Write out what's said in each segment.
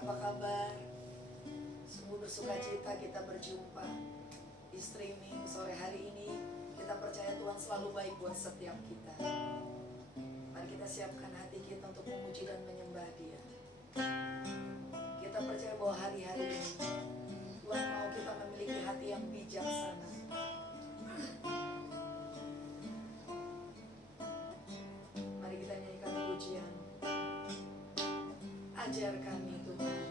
apa kabar? Sungguh bersukacita kita berjumpa di streaming sore hari ini. Kita percaya Tuhan selalu baik buat setiap kita. Mari kita siapkan hati kita untuk memuji dan menyembah Dia. Kita percaya bahwa hari-hari ini Tuhan mau kita memiliki hati yang bijaksana. Mari kita nyanyikan pujian. Ajar kami Tuhan.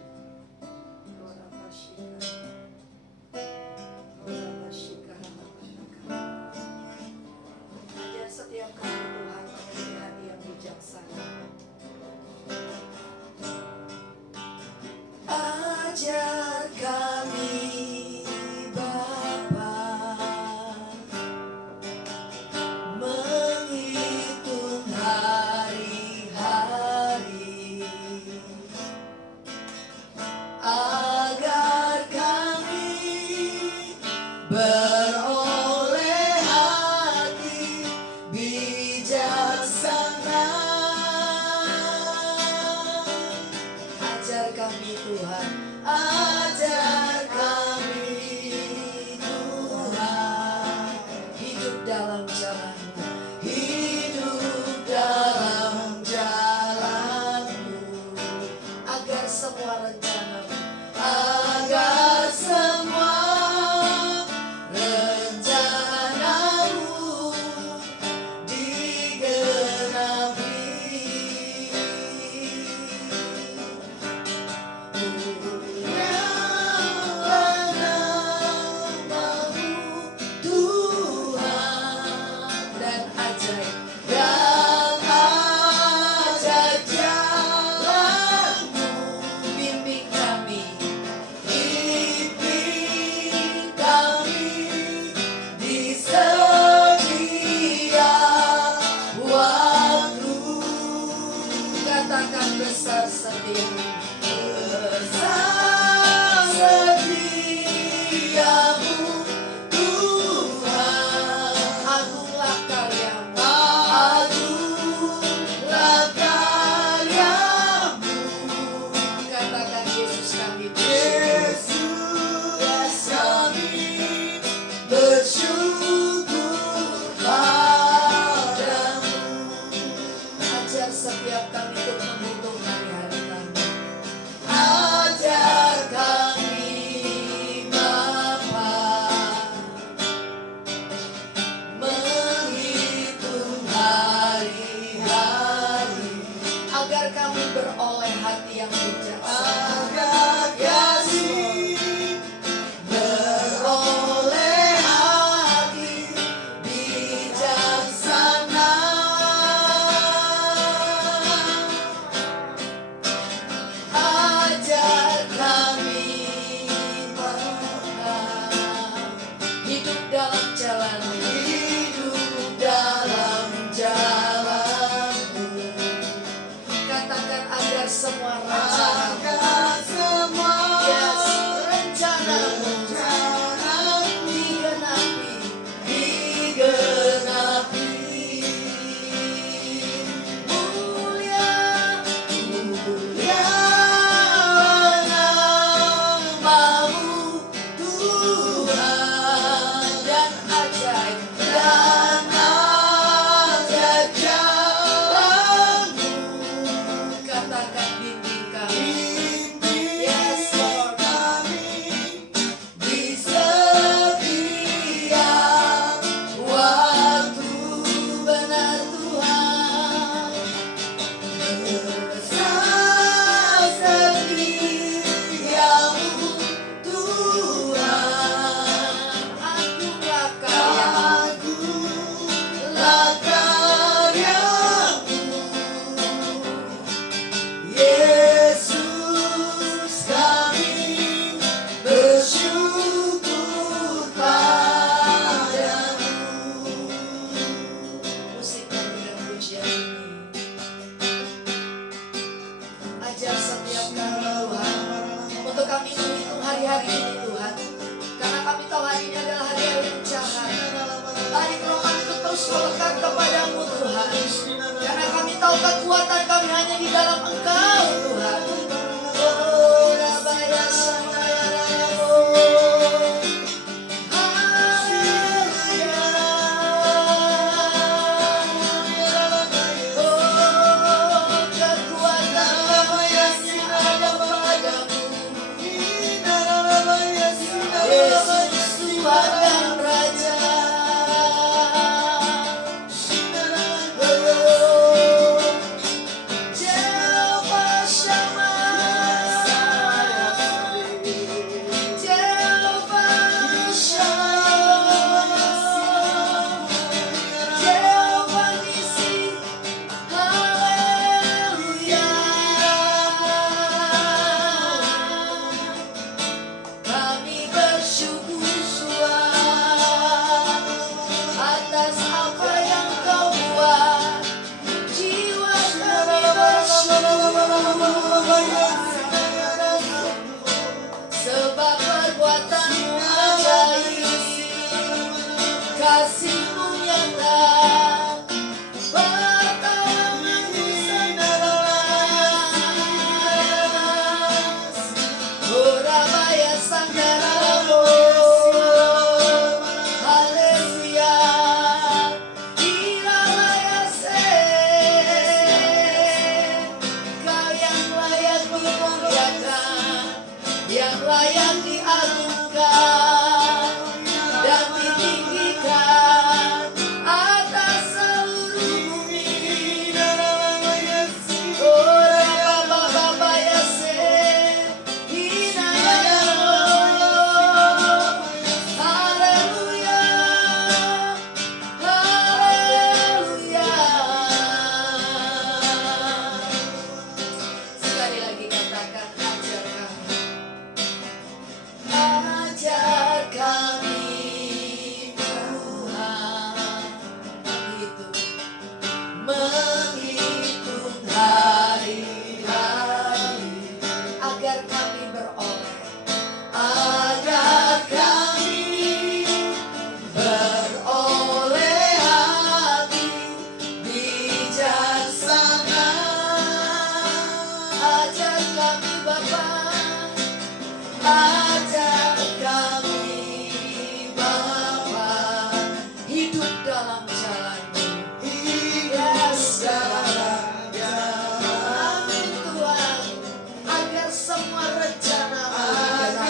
Ajar setiap kami Tuhan memiliki hati yang bijaksana. Ajar kami Bapa menghitung hari-hari, agar kami beroleh hati bijaksana. Ajar kami Tuhan, ajar kami Tuhan, hidup dalam jalan-Mu, hidup dalam jalan-Mu, agar semua rencana-Mu, agar semua rencana-Mu digenapi. Besar setiamu, besar setiamu Tuhan. Agunglah karya-Mu, agunglah karya-Mu. Katakan Yesus kami bersyukur, Yesus kami bersyukur padamu. Ajar setiap kami untuk menghitung hari-hari kami. Ajar kami Bapa menghitung hari-hari, agar kami beroleh hati yang bijaksana. Agar kami layak diagungkan dan ditinggikan atas seluruh bumi. Oh Baba Yase, Haleluya, Haleluya. Sekali lagi katakan, ajar kami Tuhan menghitung hari-hari agar kami beroleh hati bijaksana. Ajar kami Bapa, ajar kami Bapa, hidup dalam jalan-Mu. Yes, amin Tuhan, agar semua rencana-Mu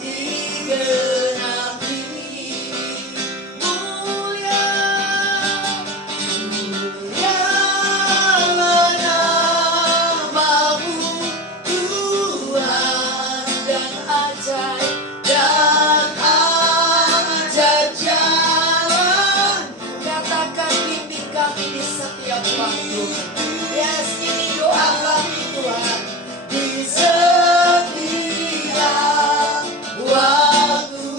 digenapi. Mulia, mulialah nama-Mu Tuhan, dan ajaib dan ajar jalan. Katakan, bimbing kami di setiap waktu. Yes, ini doa kami Tuhan. Di setiap waktu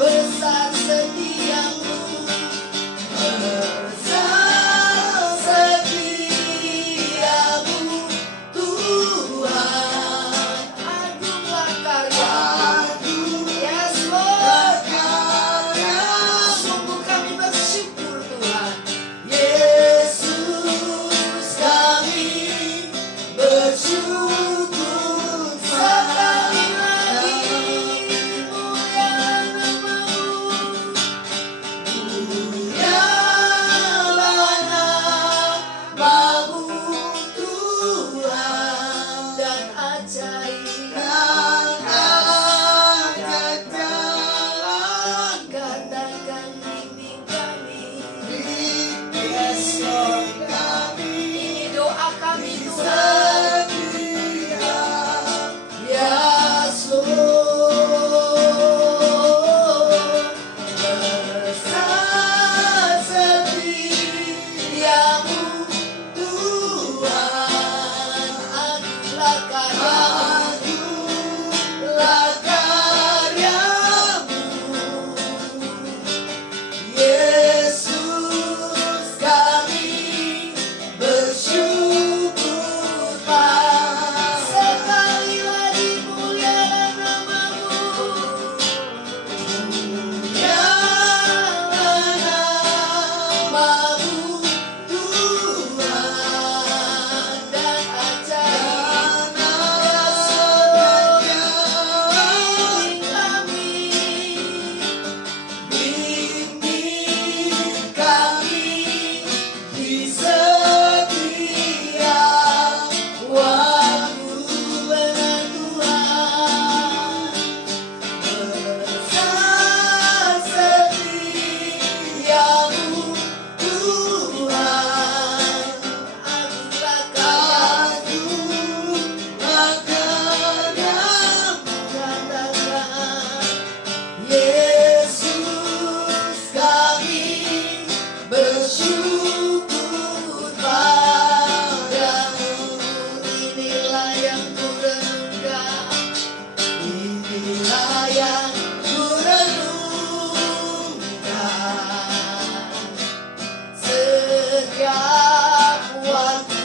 besar setiamu, besar setiamu Tuhan. Agunglah karya-Mu. Yes Lord, sungguh kami bersyukur Tuhan. Yesus, kami bersyukur. Sekali lagi, mulia nama-Mu, mulialah nama-Mu Tuhan, dan ajaib katakan, bimbing kami. Yes Lord, ini doa kami Tuhan. Yes Lord, besar setiamu Tuhan. Agunglah karya-Mu. Yesus, kami bersyukur Pak. Sekali lagi, mulialah nama-Mu, mulialah nama-Mu Tuhan, dan ajaib bimbing kami di setiap waktu. Benar Tuhan, besar setiamu Tuhan. Agunglah karya-Mu. Katakan, Yesus, kami bersyukur padamu. Inilah yang kurenungkan, inilah yang kurenungkan setiap waktu.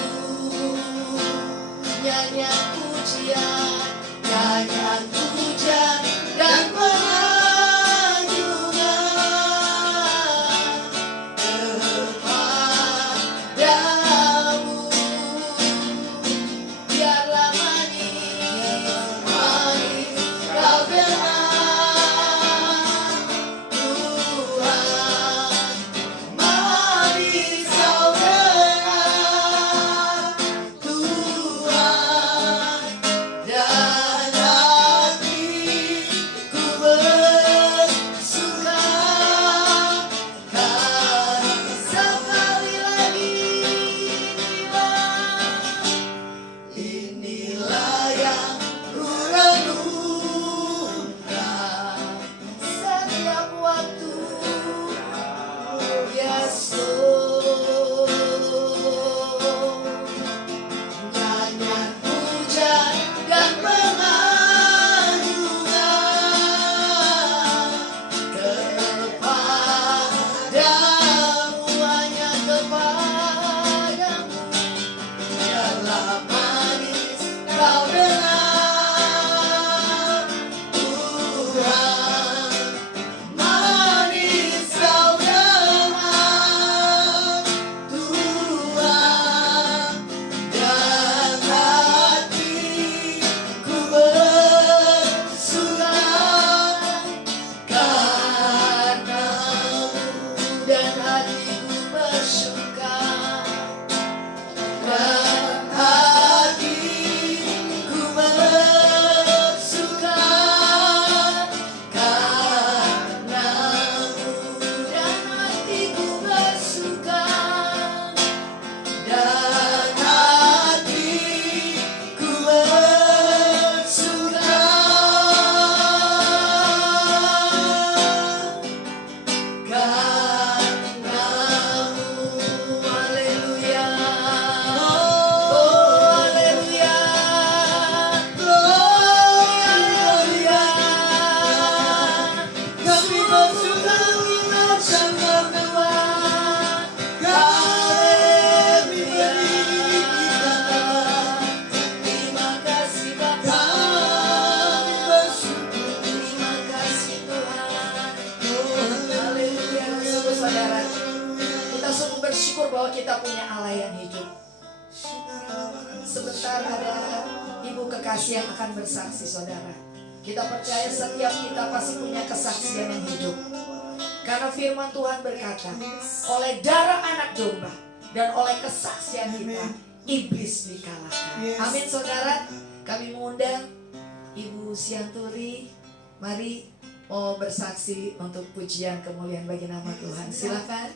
Nyanyian pujian, nyanyian pujian dan pengagungan kepadamu. Biarlah manis kau benar Tuhan, manis kau benar punya Allah yang hidup. Sebentar ada ibu kekasih yang akan bersaksi, saudara. Kita percaya setiap kita pasti punya kesaksian yang hidup. Karena firman Tuhan berkata, oleh darah anak domba dan oleh kesaksian kita, iblis dikalahkan. Amin, saudara. Kami mengundang Ibu Sianturi, mari mau bersaksi untuk pujian kemuliaan bagi nama Tuhan. Silakan.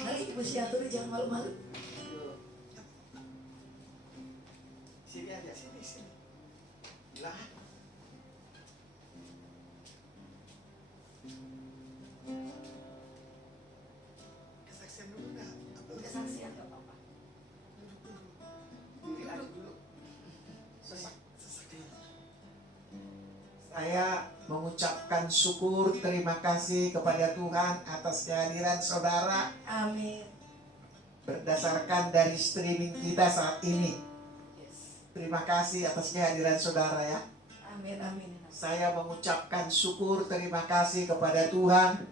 Mari Ibu Sianturi, jangan malu-malu. Sini aja, sini. Lah. Kesaksian dulu enggak? Kesaksian gak apa-apa. Duduk dulu. Sesak. Saya mengucapkan syukur, terima kasih kepada Tuhan atas kehadiran saudara. Amin. Berdasarkan dari streaming kita saat ini. Yes. Terima kasih atas kehadiran saudara ya. Amin, amin. Saya mengucapkan syukur, terima kasih kepada Tuhan,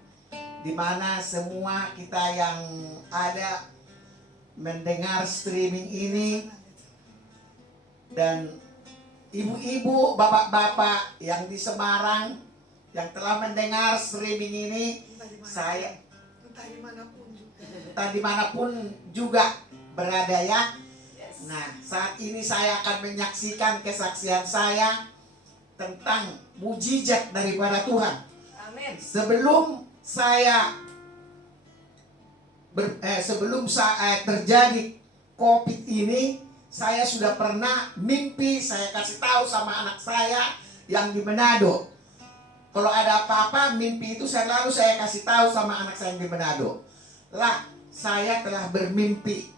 di mana semua kita yang ada mendengar streaming ini, dan ibu-ibu, bapak-bapak yang di Semarang yang telah mendengar streaming ini, saya entah dimanapun juga berada ya. Nah, saat ini saya akan menyaksikan kesaksian saya tentang mujizat daripada Tuhan. Amin. Sebelum terjadi COVID ini, saya sudah pernah mimpi. Saya kasih tahu sama anak saya yang di Manado. Kalau ada apa-apa, mimpi itu selalu saya kasih tahu sama anak saya yang di Manado. Lah, saya telah bermimpi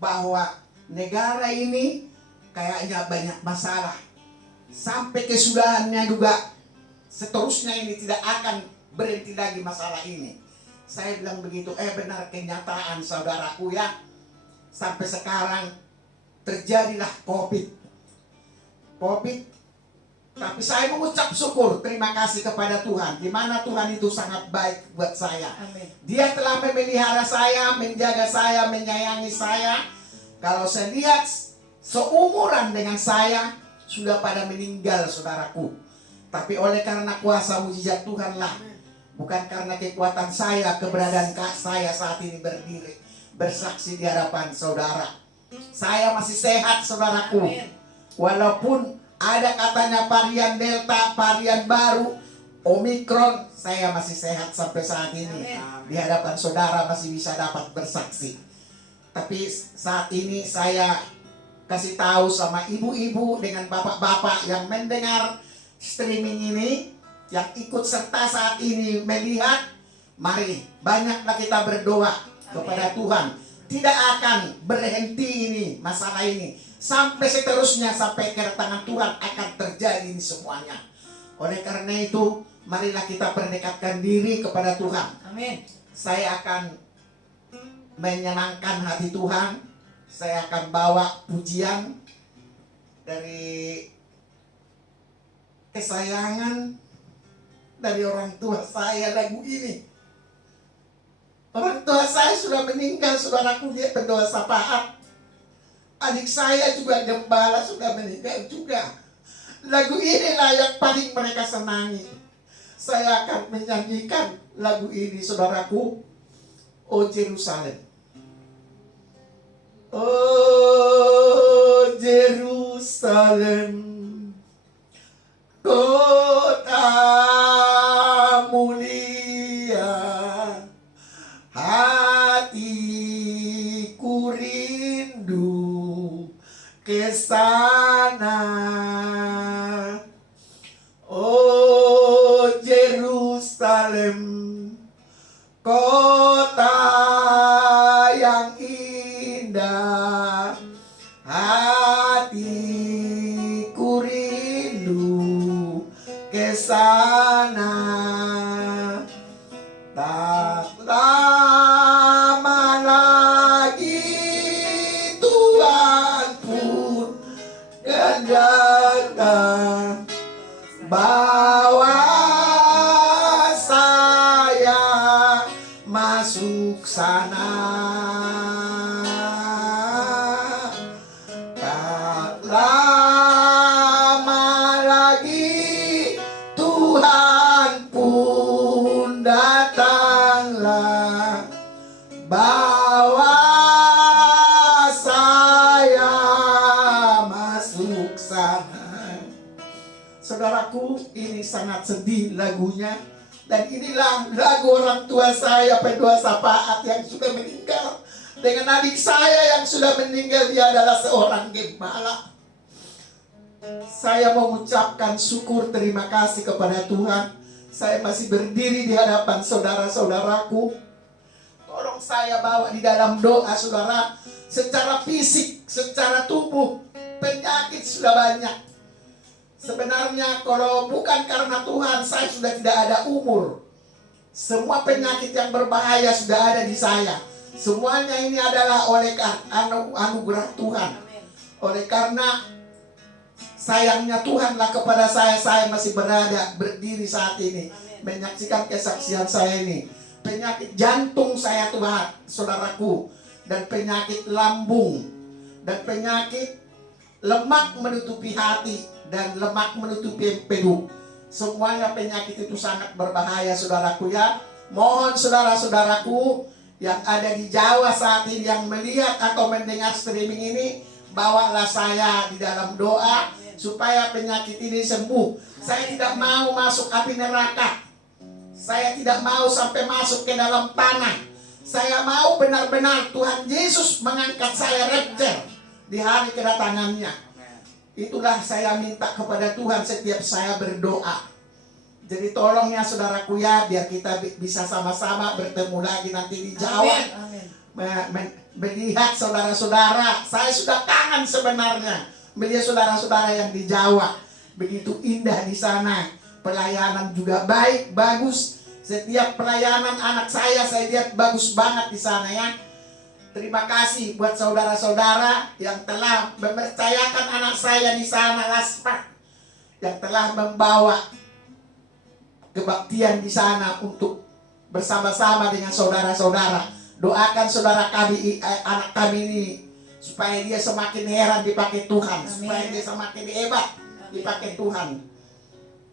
bahwa negara ini kayaknya banyak masalah. Sampai kesudahannya juga seterusnya ini tidak akan berhenti lagi masalah ini. Saya bilang begitu, benar kenyataan saudaraku ya. Sampai sekarang terjadilah COVID. Tapi saya mengucap syukur, terima kasih kepada Tuhan. Di mana Tuhan itu sangat baik buat saya. Amin. Dia telah memelihara saya, menjaga saya, menyayangi saya. Kalau saya lihat seumuran dengan saya, sudah pada meninggal saudaraku. Tapi oleh karena kuasa mujizat Tuhanlah, bukan karena kekuatan saya, keberadaan saya saat ini berdiri bersaksi di hadapan saudara. Saya masih sehat saudaraku. Walaupun ada katanya varian Delta, varian baru, Omikron, saya masih sehat sampai saat ini. Di hadapan saudara masih bisa dapat bersaksi. Tapi saat ini saya kasih tahu sama ibu-ibu dengan bapak-bapak yang mendengar streaming ini, yang ikut serta saat ini melihat, mari banyaklah kita berdoa kepada Tuhan. Tidak akan berhenti ini masalah ini sampai seterusnya, sampai kedatangan Tuhan akan terjadi ini semuanya. Oleh karena itu, marilah kita berdekatkan diri kepada Tuhan. Amin. Saya akan menyenangkan hati Tuhan. Saya akan bawa pujian dari kesayangan dari orang tua saya, lagu ini. Orang tua saya sudah meninggal, saudaraku, dia pendoa syafaat. Adik saya juga gembala, sudah meninggal juga. Lagu inilah yang paling mereka senangi. Saya akan menyanyikan lagu ini, saudaraku. Oh Jerusalem. Oh Jerusalem, kota mulia, hatiku rindu ke sana. Oh Jerusalem, kota yang indah, hatiku rindu ke sana. Tak lama lagi Tuhan pun bawa saya masuk sana. Saudaraku, ini sangat sedih lagunya. Dan inilah lagu orang tua saya, pendua Sapaat, yang sudah meninggal. Dengan adik saya yang sudah meninggal, dia adalah seorang gembala. Saya mengucapkan syukur terima kasih kepada Tuhan. Saya masih berdiri di hadapan saudara-saudaraku. Tolong saya bawa di dalam doa, saudara. Secara fisik, secara tubuh, penyakit sudah banyak. Sebenarnya kalau bukan karena Tuhan, saya sudah tidak ada umur. Semua penyakit yang berbahaya sudah ada di saya. Semuanya ini adalah oleh anugerah Tuhan. Oleh karena sayangnya Tuhanlah kepada saya masih berdiri saat ini. Menyaksikan kesaksian saya ini. Penyakit jantung saya Tuhan, saudaraku. Dan penyakit lambung. Dan penyakit lemak menutupi hati. Dan lemak menutupi empedu. Semuanya penyakit itu sangat berbahaya, saudaraku ya. Mohon saudara-saudaraku yang ada di Jawa saat ini, yang melihat atau mendengar streaming ini, bawalah saya di dalam doa supaya penyakit ini sembuh. Saya tidak mau masuk api neraka. Saya tidak mau sampai masuk ke dalam tanah. Saya mau benar-benar Tuhan Yesus mengangkat saya rapture di hari kedatangannya. Itulah saya minta kepada Tuhan setiap saya berdoa. Jadi tolong ya saudaraku ya, biar kita bisa sama-sama bertemu lagi nanti di Jawa. Melihat saudara-saudara, saya sudah kangen sebenarnya melihat saudara-saudara yang di Jawa. Begitu indah di sana. Pelayanan juga baik, bagus. Setiap pelayanan anak saya lihat bagus banget di sana ya. Terima kasih buat saudara-saudara yang telah mempercayakan anak saya di sana, Laspa, yang telah membawa kebaktian di sana untuk bersama-sama dengan saudara-saudara. Doakan saudara kami, anak kami ini, supaya dia semakin heran dipakai Tuhan. Amin. Supaya dia semakin hebat dipakai Tuhan.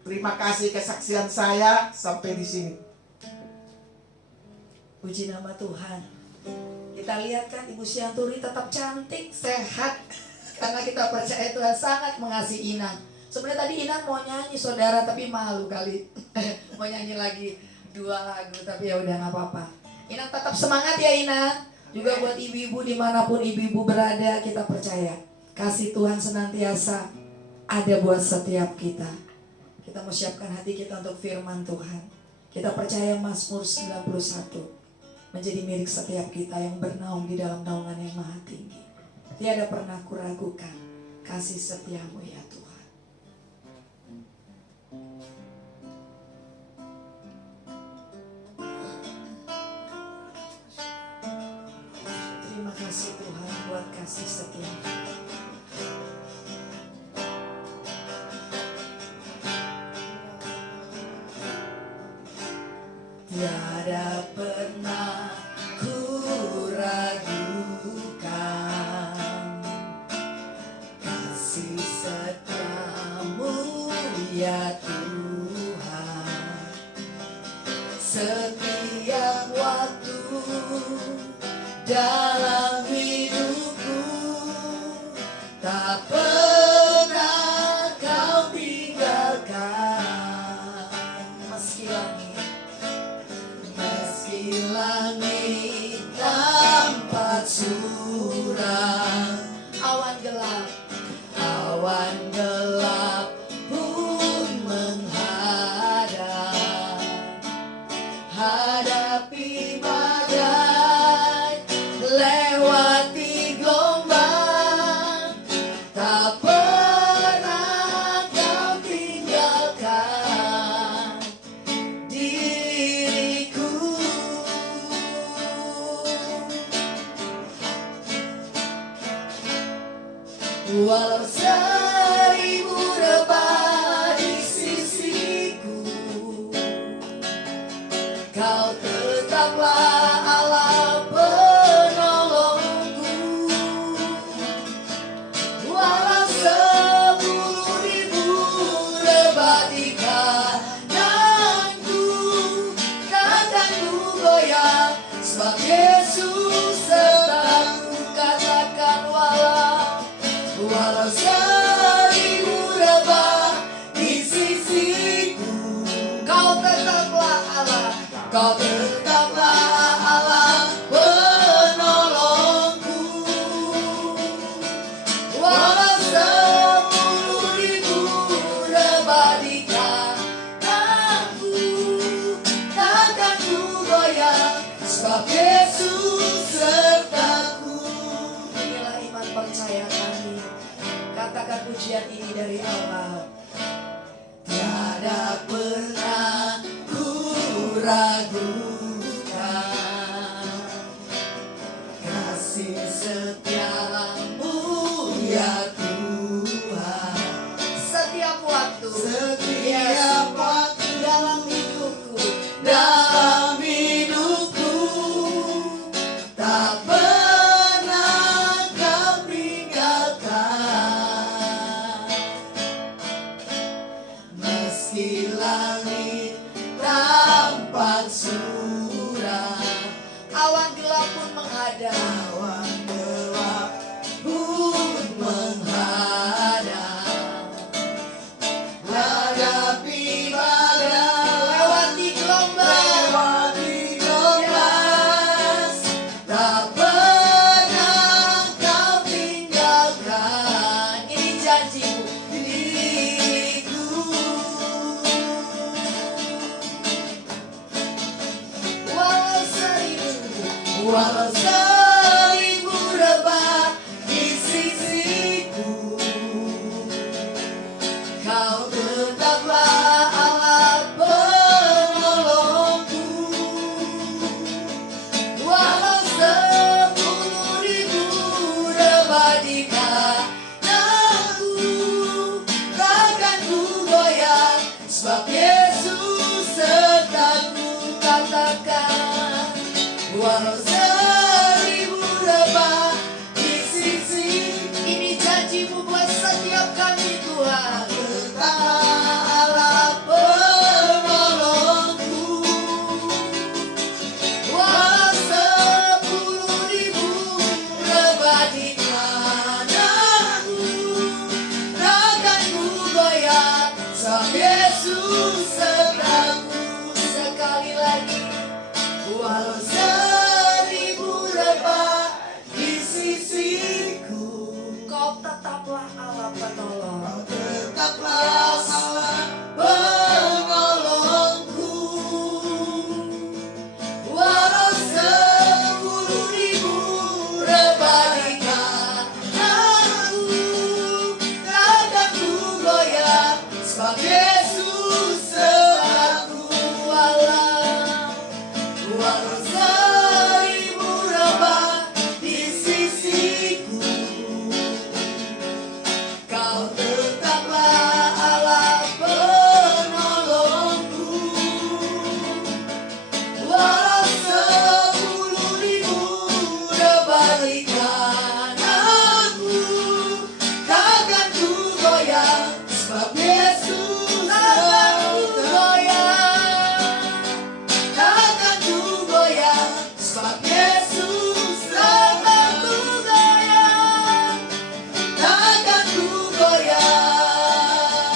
Terima kasih kesaksian saya sampai di sini. Puji nama Tuhan. Kita lihat kan Ibu Sianturi tetap cantik, sehat, karena kita percaya Tuhan sangat mengasihi Inang. Sebenarnya tadi Inang mau nyanyi saudara, tapi malu kali mau nyanyi lagi 2 lagu, tapi ya udah nggak apa-apa. Inang tetap semangat ya Inang. Juga buat ibu-ibu dimanapun ibu-ibu berada, kita percaya kasih Tuhan senantiasa ada buat setiap kita. Kita mau siapkan hati kita untuk firman Tuhan. Kita percaya Mazmur 91 menjadi milik setiap kita yang bernaung di dalam naungan yang maha tinggi. Tiada pernah kuragukan kasih setiamu ya Tuhan. Terima kasih Tuhan buat kasih setiamu. Tiada pernah ku ragukan kasih setiamu ya Tuhan. Setiap waktu dalam hidupku tak pernah kau tinggalkan. Meski langit tampak suram, awan gelap pun menghadap, hadapi badai, lewati gelombang, tak pernah kau tinggalkan diriku. Walau 1000 rebah di sisiku, kau tetaplah Allah penolongku. Walau 10.000 rebah di kananku, takkan ku goyah, sebab Yesus dari Allah. Tiada pernah ku ragukan kasih setiamu ya Tuhan. Setiap waktu dalam hidupku, tak pernah kau tinggalkan. Meski langit tampak suram, awan gelap pun menghadap. Hadapi badai, lewati gelombang, tak pernah kau tinggalkan. Ini janjimu diriku. Walau seribu rebah di sisiku, kau tetaplah Allah penolongku. Walau 10.000 rebah di kananku, takkan ku goyah, sebab Yesus sertaku. Katakan, walau 1000 rebah di sisi, ini janjimu buat setiap kami Tuhan. Allah penolongku. Walau 10.000 rebah di kananku, takkan ku goyah, sebab Yesus sertaku. Sekali lagi, walau 1000 rebah di sisiku, kau tetaplah Allah penolong. Kau tetaplah Allah penolongku. Walau 10.000 rebah di kananku, takkan ku goyah, sebab Yesus sertaku. Walau 1000 rebah di sisiku, kau tetaplah Allah penolongku. Walau 10.000 rebah di kananku, takkan ku goyah, sebab Yesus takkan ku goyah. Takkan ku goyah, sebab Yesus takkan ku goyah. Takkan ku goyah,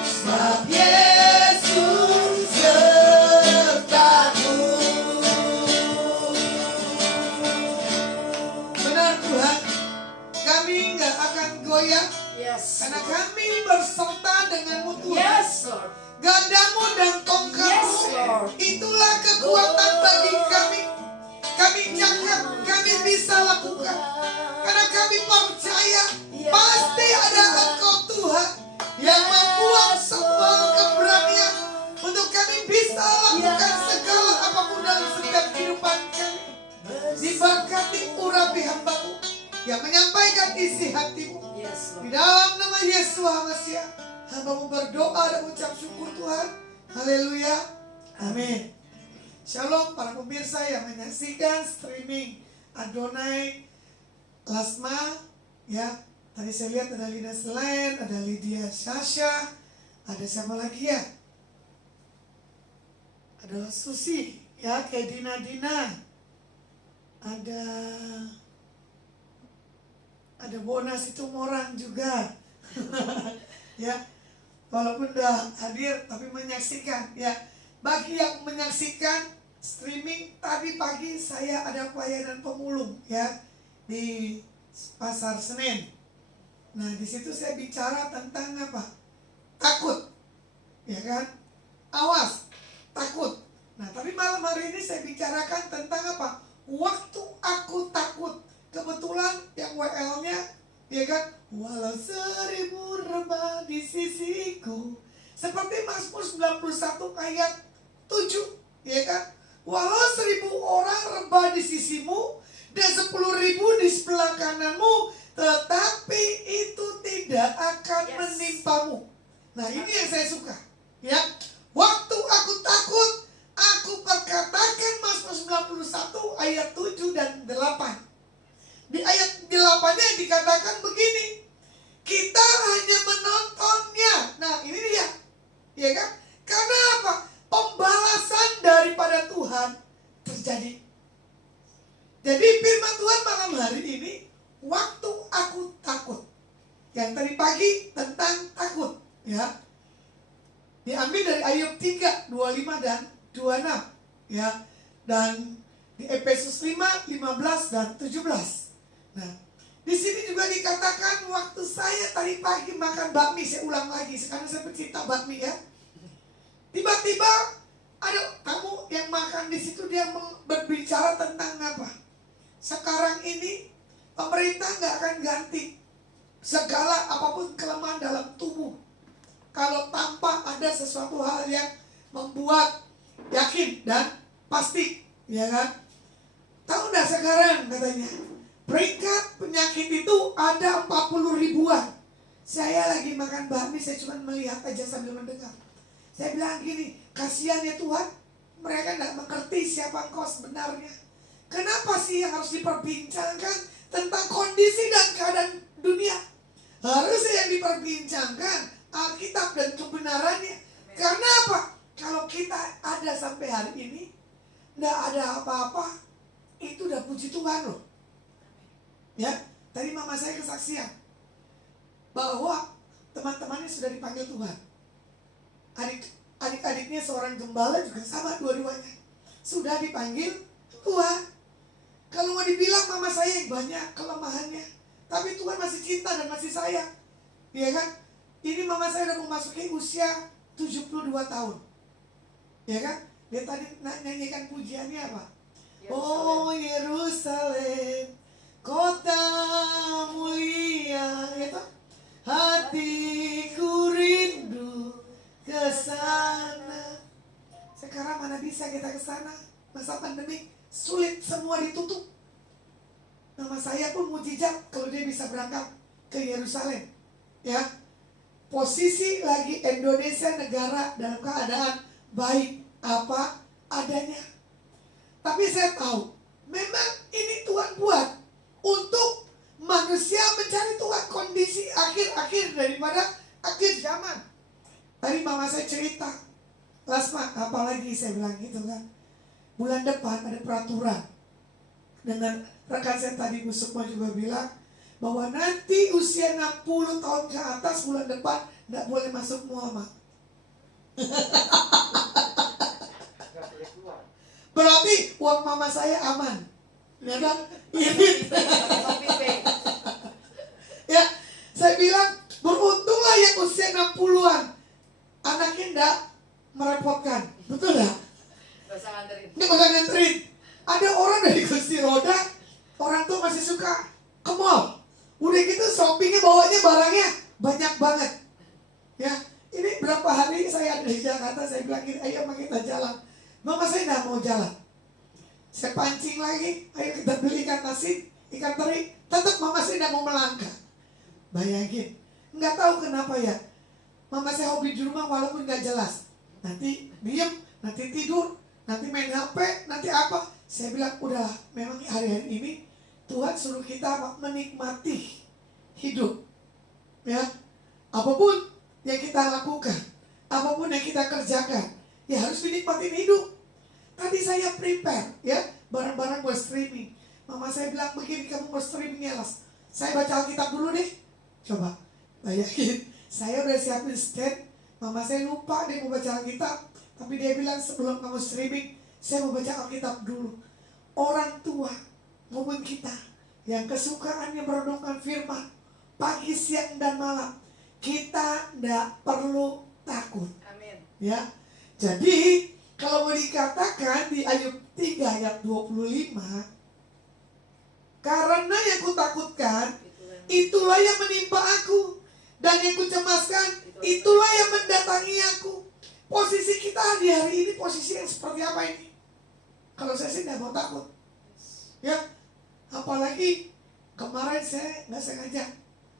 sebab Yesus sertaku. Benar Tuhan, kami nggak akan goyah Yes, karena kami berserta denganmu Tuhan. yes, Lord. Gadamu dan tongkatmu, Yes, Lord. itulah kekuatan bagi kami. Kami cakap, kami bisa lakukan. Karena kami percaya pasti ada Engkau Tuhan yang membuat semua keberanian untuk kami bisa lakukan segala apapun dalam setiap kehidupan kami. Diberkati urapi hamba-Mu yang menyampaikan isi hati-Mu. Yes, Di Lord. dalam nama Yesus Hamasiah, hamba-Mu berdoa dan ucap syukur Tuhan. Haleluya. Amin. Shalom para pemirsa yang menyaksikan streaming Adonai Lasma. Ya, tadi saya lihat ada Lina Selain, ada Lydia Sasha, ada siapa lagi ya? Ada Susi, ya, kayak Dina. Ada Bonas itu Morang juga. Ya, walaupun udah hadir tapi menyaksikan ya. Bagi yang menyaksikan streaming tadi pagi saya ada pelayanan pemulung ya di Pasar Senen. Nah, di situ saya bicara tentang apa? Takut. Ya kan? Awas, takut. Nah, tapi malam hari ini saya bicarakan tentang apa? Waktu aku takut. Kebetulan yang WL-nya Ya kan? Walau 1000 reba di sisiku, seperti Mazmur 91 ayat 7, ya kan? Walau 1000 orang rebah di sisimu dan 10.000 di sebelah kananmu, tetapi itu tidak akan menimpamu. Nah, ini yang saya suka. Ya, waktu aku takut, aku perkatakan Mazmur 91 ayat 7 dan 8. Di ayat 8-nya dikatakan begini, kita hanya menontonnya. Nah, ini dia, ya kan? Karena apa? Pembalasan daripada Tuhan terjadi. Jadi firman Tuhan malam hari ini, waktu aku takut. Yang tadi pagi tentang takut, ya. Diambil dari Ayub 3, 25 dan 26, ya. Dan di Efesus 5, 15 dan 17. Nah, di sini juga dikatakan waktu saya tadi pagi makan bakmi, saya ulang lagi, sekarang saya pecinta bakmi ya. Tiba-tiba ada tamu yang makan di situ, dia berbicara tentang apa? Sekarang ini pemerintah nggak akan ganti segala apapun kelemahan dalam tubuh kalau tanpa ada sesuatu hal yang membuat yakin dan pasti, ya kan? Tahu nggak sekarang katanya peringkat penyakit itu ada 40 ribuan. Saya lagi makan bakmi, saya cuma melihat aja sambil mendengar. Saya bilang gini, kasihan ya Tuhan, mereka tidak mengerti siapa Engkau sebenarnya. Kenapa sih yang harus diperbincangkan tentang kondisi dan keadaan dunia? Harusnya yang diperbincangkan Alkitab dan kebenarannya. Karena apa? Kalau kita ada sampai hari ini, tidak ada apa-apa, itu udah puji Tuhan loh. Ya, tadi mama saya kesaksian bahwa teman-temannya sudah dipanggil Tuhan. Adik-adiknya seorang gembala juga sama, dua-duanya sudah dipanggil Tuhan. Kalau mau dibilang mama saya banyak kelemahannya, tapi Tuhan masih cinta dan masih sayang, ya kan? Ini mama saya udah memasuki usia 72 tahun, ya kan? Dia tadi nyanyikan pujiannya apa? Oh Yerusalem, kota mulia, gitu. Hatiku rindu ke sana. Sekarang mana bisa kita ke sana? Masa pandemi sulit, semua ditutup. Nama saya pun mujizat kalau dia bisa berangkat ke Yerusalem. Ya. Posisi lagi Indonesia negara dalam keadaan baik apa adanya. Tapi saya tahu memang ini Tuhan buat untuk manusia mencari Tuhan, kondisi akhir-akhir daripada akhir zaman. Tadi mama saya cerita, Lasma, apalagi saya bilang gitu kan, bulan depan ada peraturan. Dengan rekan saya tadi Bu Sukma juga bilang bahwa nanti usia 60 tahun ke atas bulan depan tidak boleh masuk Muhammad. Berarti uang mama saya aman, ya kan? Ya, saya bilang beruntunglah yang usia 60-an, anaknya tidak merepotkan, betul nggak? Nggak usah nganterin. Ada orang dari kursi roda, orang tua masih suka ke mall. Udah gitu shoppingnya bawanya barangnya banyak banget. Ya, ini berapa hari saya ada di Jakarta, saya bilang gini, ayo kita jalan. Mama saya tidak mau jalan. Saya pancing lagi, ayo kita beli ikan nasi, ikan teri. Tetap mama saya tidak mau melangkah. Bayangin, nggak tahu kenapa ya. Mama saya hobi di rumah walaupun nggak jelas. Nanti diem, nanti tidur, nanti main HP, nanti apa. Saya bilang, udahlah, memang hari-hari ini Tuhan suruh kita menikmati hidup. Ya, apapun yang kita lakukan, apapun yang kita kerjakan, ya harus dinikmatin hidup. Tadi saya prepare, ya, barang-barang buat streaming. Mama saya bilang, begini kamu mau streaming ya, Las. Saya baca Alkitab dulu deh. Coba, bayangin, saya udah siapin stand. Mama saya lupa dia mau baca Alkitab. Tapi dia bilang, sebelum kamu streaming, saya mau baca Alkitab dulu. Orang tua maupun kita yang kesukaannya merenungkan firman pagi, siang, dan malam, kita tidak perlu takut. Amin. Ya, jadi kalau mau dikatakan di Ayub 3 ayat 25, karena yang kutakutkan itulah yang menimpa aku. Dan yang kucemaskan, itulah yang mendatangi aku. Posisi kita di hari ini, posisi yang seperti apa ini? Kalau saya sih tidak mau takut. Ya, apalagi kemarin saya nggak sengaja,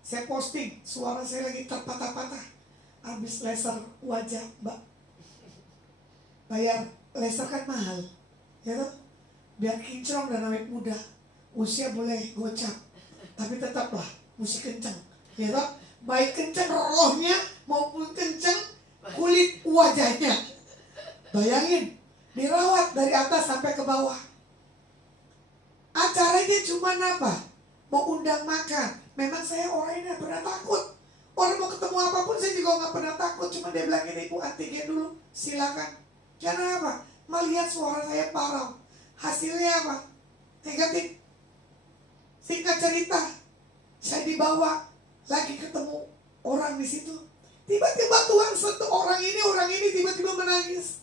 saya posting, suara saya lagi terpatah-patah. Habis laser wajah, Mbak. Bayar laser kan mahal, ya toh? Biar kinclong dan awet muda. Usia boleh gocap, tapi tetaplah mesti kencang, ya toh? Baik kencang rohnya maupun kencang kulit wajahnya. Bayangin, dirawat dari atas sampai ke bawah. Acaranya cuma apa? Mau undang makan. Memang saya orang ini pernah takut. Orang mau ketemu apapun saya juga nggak pernah takut. Cuma dia bilang ini, Ibu antigen dulu, silakan. Karena apa? Melihat suara saya parau. Hasilnya apa? Negatif. Singkat cerita, saya dibawa lagi ketemu orang di situ. Tiba-tiba Tuhan sentuh orang ini tiba-tiba menangis.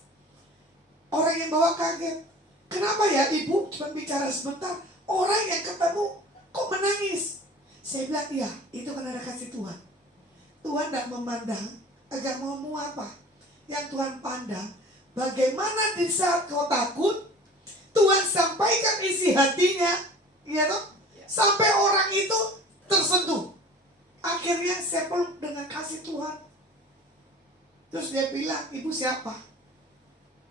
Orang yang bawa kaget. Kenapa ya Ibu cuma bicara sebentar, orang yang ketemu kok menangis? Saya bilang, iya, itu kan ada kasih Tuhan. Tuhan tidak memandang agamamu apa. Yang Tuhan pandang, bagaimana di saat kau takut, Tuhan sampaikan isi hatinya, ya toh? Sampai orang itu tersentuh. Akhirnya saya peluk dengan kasih Tuhan. Terus dia bilang, Ibu siapa?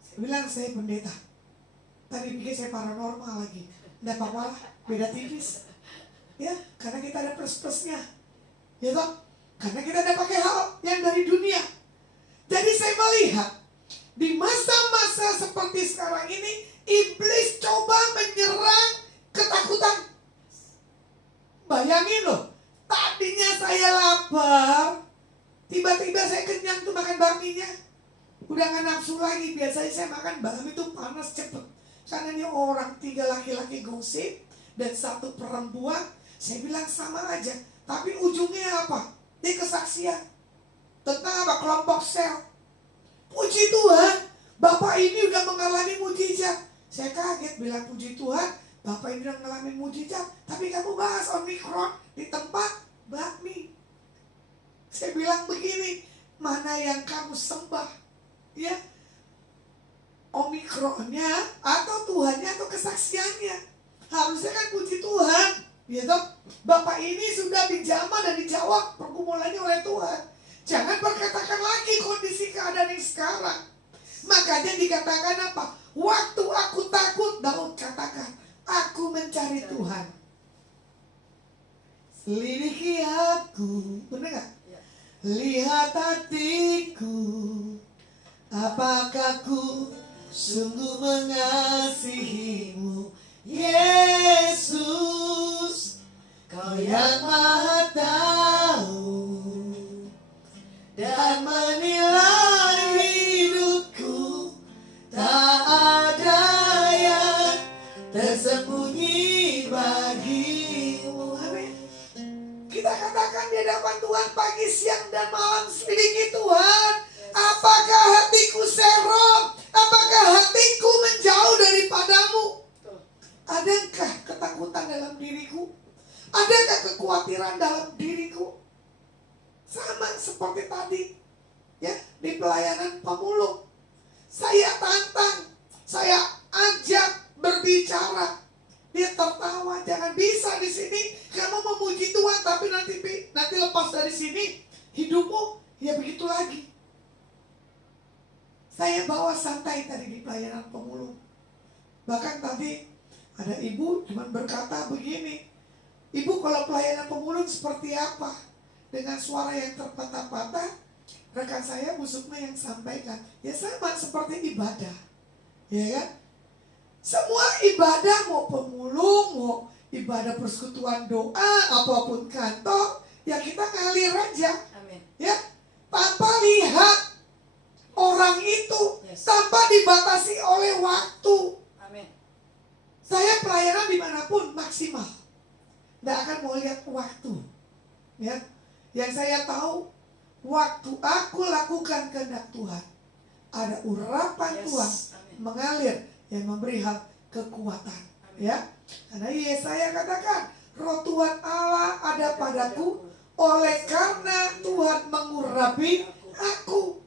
Saya bilang, saya pendeta. Tadi pikir saya paranormal lagi. Tidak apa-apa lah, beda tipis. Ya, karena kita ada plus-plusnya. Ya toh? Karena kita ada pakai hal yang dari dunia. Jadi saya melihat di masa-masa seperti sekarang ini, iblis coba menyerang ketakutan. Bayangin loh, tadinya saya lapar, tiba-tiba saya kenyang tuh makan bakminya. Udah gak nafsu lagi. Biasanya saya makan bakmi itu panas cepet. Karena ini orang 3 laki-laki gosip dan 1 perempuan. Saya bilang sama aja. Tapi ujungnya apa? Dia kesaksian. Tentang apa? Kelompok sel. Puji Tuhan, Bapak ini udah mengalami mujizat. Saya kaget bilang puji Tuhan, Bapak ini udah mengalami mujizat. Tapi kamu bahas Omikron di tempat bakmi. Saya bilang begini, mana yang kamu sembah? Ya, Omikronnya atau Tuhannya atau kesaksiannya? Harusnya kan puji Tuhan, ya toh? Bapak ini sudah dijamah dan dijawab pergumulannya oleh Tuhan. Jangan berkatakan lagi kondisi keadaan yang sekarang. Makanya dikatakan apa? Waktu aku takut, Daud katakan, aku mencari Tuhan. Selidiki aku, benar gak? Lihat hatiku, apakah ku sungguh mengasihimu, Yesus, Kau yang Maha Tahu dan menilai hidupku. Tak ada yang tersembunyi bagimu. Amin. Kita katakan di hadapan Tuhan pagi, siang, dan malam, selidiki Tuhan. Apakah hatiku serong? Apakah hatiku menjauh daripadamu? Adakah ketakutan dalam diriku? Adakah kekhawatiran dalam diriku? Sama seperti tadi, ya, di pelayanan pemulung. Saya tantang, saya ajak berbicara. Dia tertawa, jangan bisa di sini kamu memuji Tuhan, tapi nanti lepas dari sini hidupmu ya begitu lagi. Saya bawa santai tadi di pelayanan pemulung. Bahkan tadi ada ibu cuma berkata begini, Ibu kalau pelayanan pemulung seperti apa? Dengan suara yang terpatah-patah, rekan saya Bu Sukma yang sampaikan, ya sama seperti ibadah, ya kan? Semua ibadah, mau pemulung, mau ibadah persekutuan doa, apapun kantor, ya kita ngalir aja. Amin. Ya, tanpa lihat orang itu, tanpa dibatasi oleh waktu. Amin. Saya pelayanan dimanapun maksimal, tidak akan mau lihat waktu. Ya, yang saya tahu, waktu aku lakukan kehendak Tuhan, ada urapan Tuhan mengalir yang memberi hal kekuatan. Ya, karena Yesaya katakan, Roh Tuhan Allah ada padaku, oleh karena Tuhan mengurapi aku.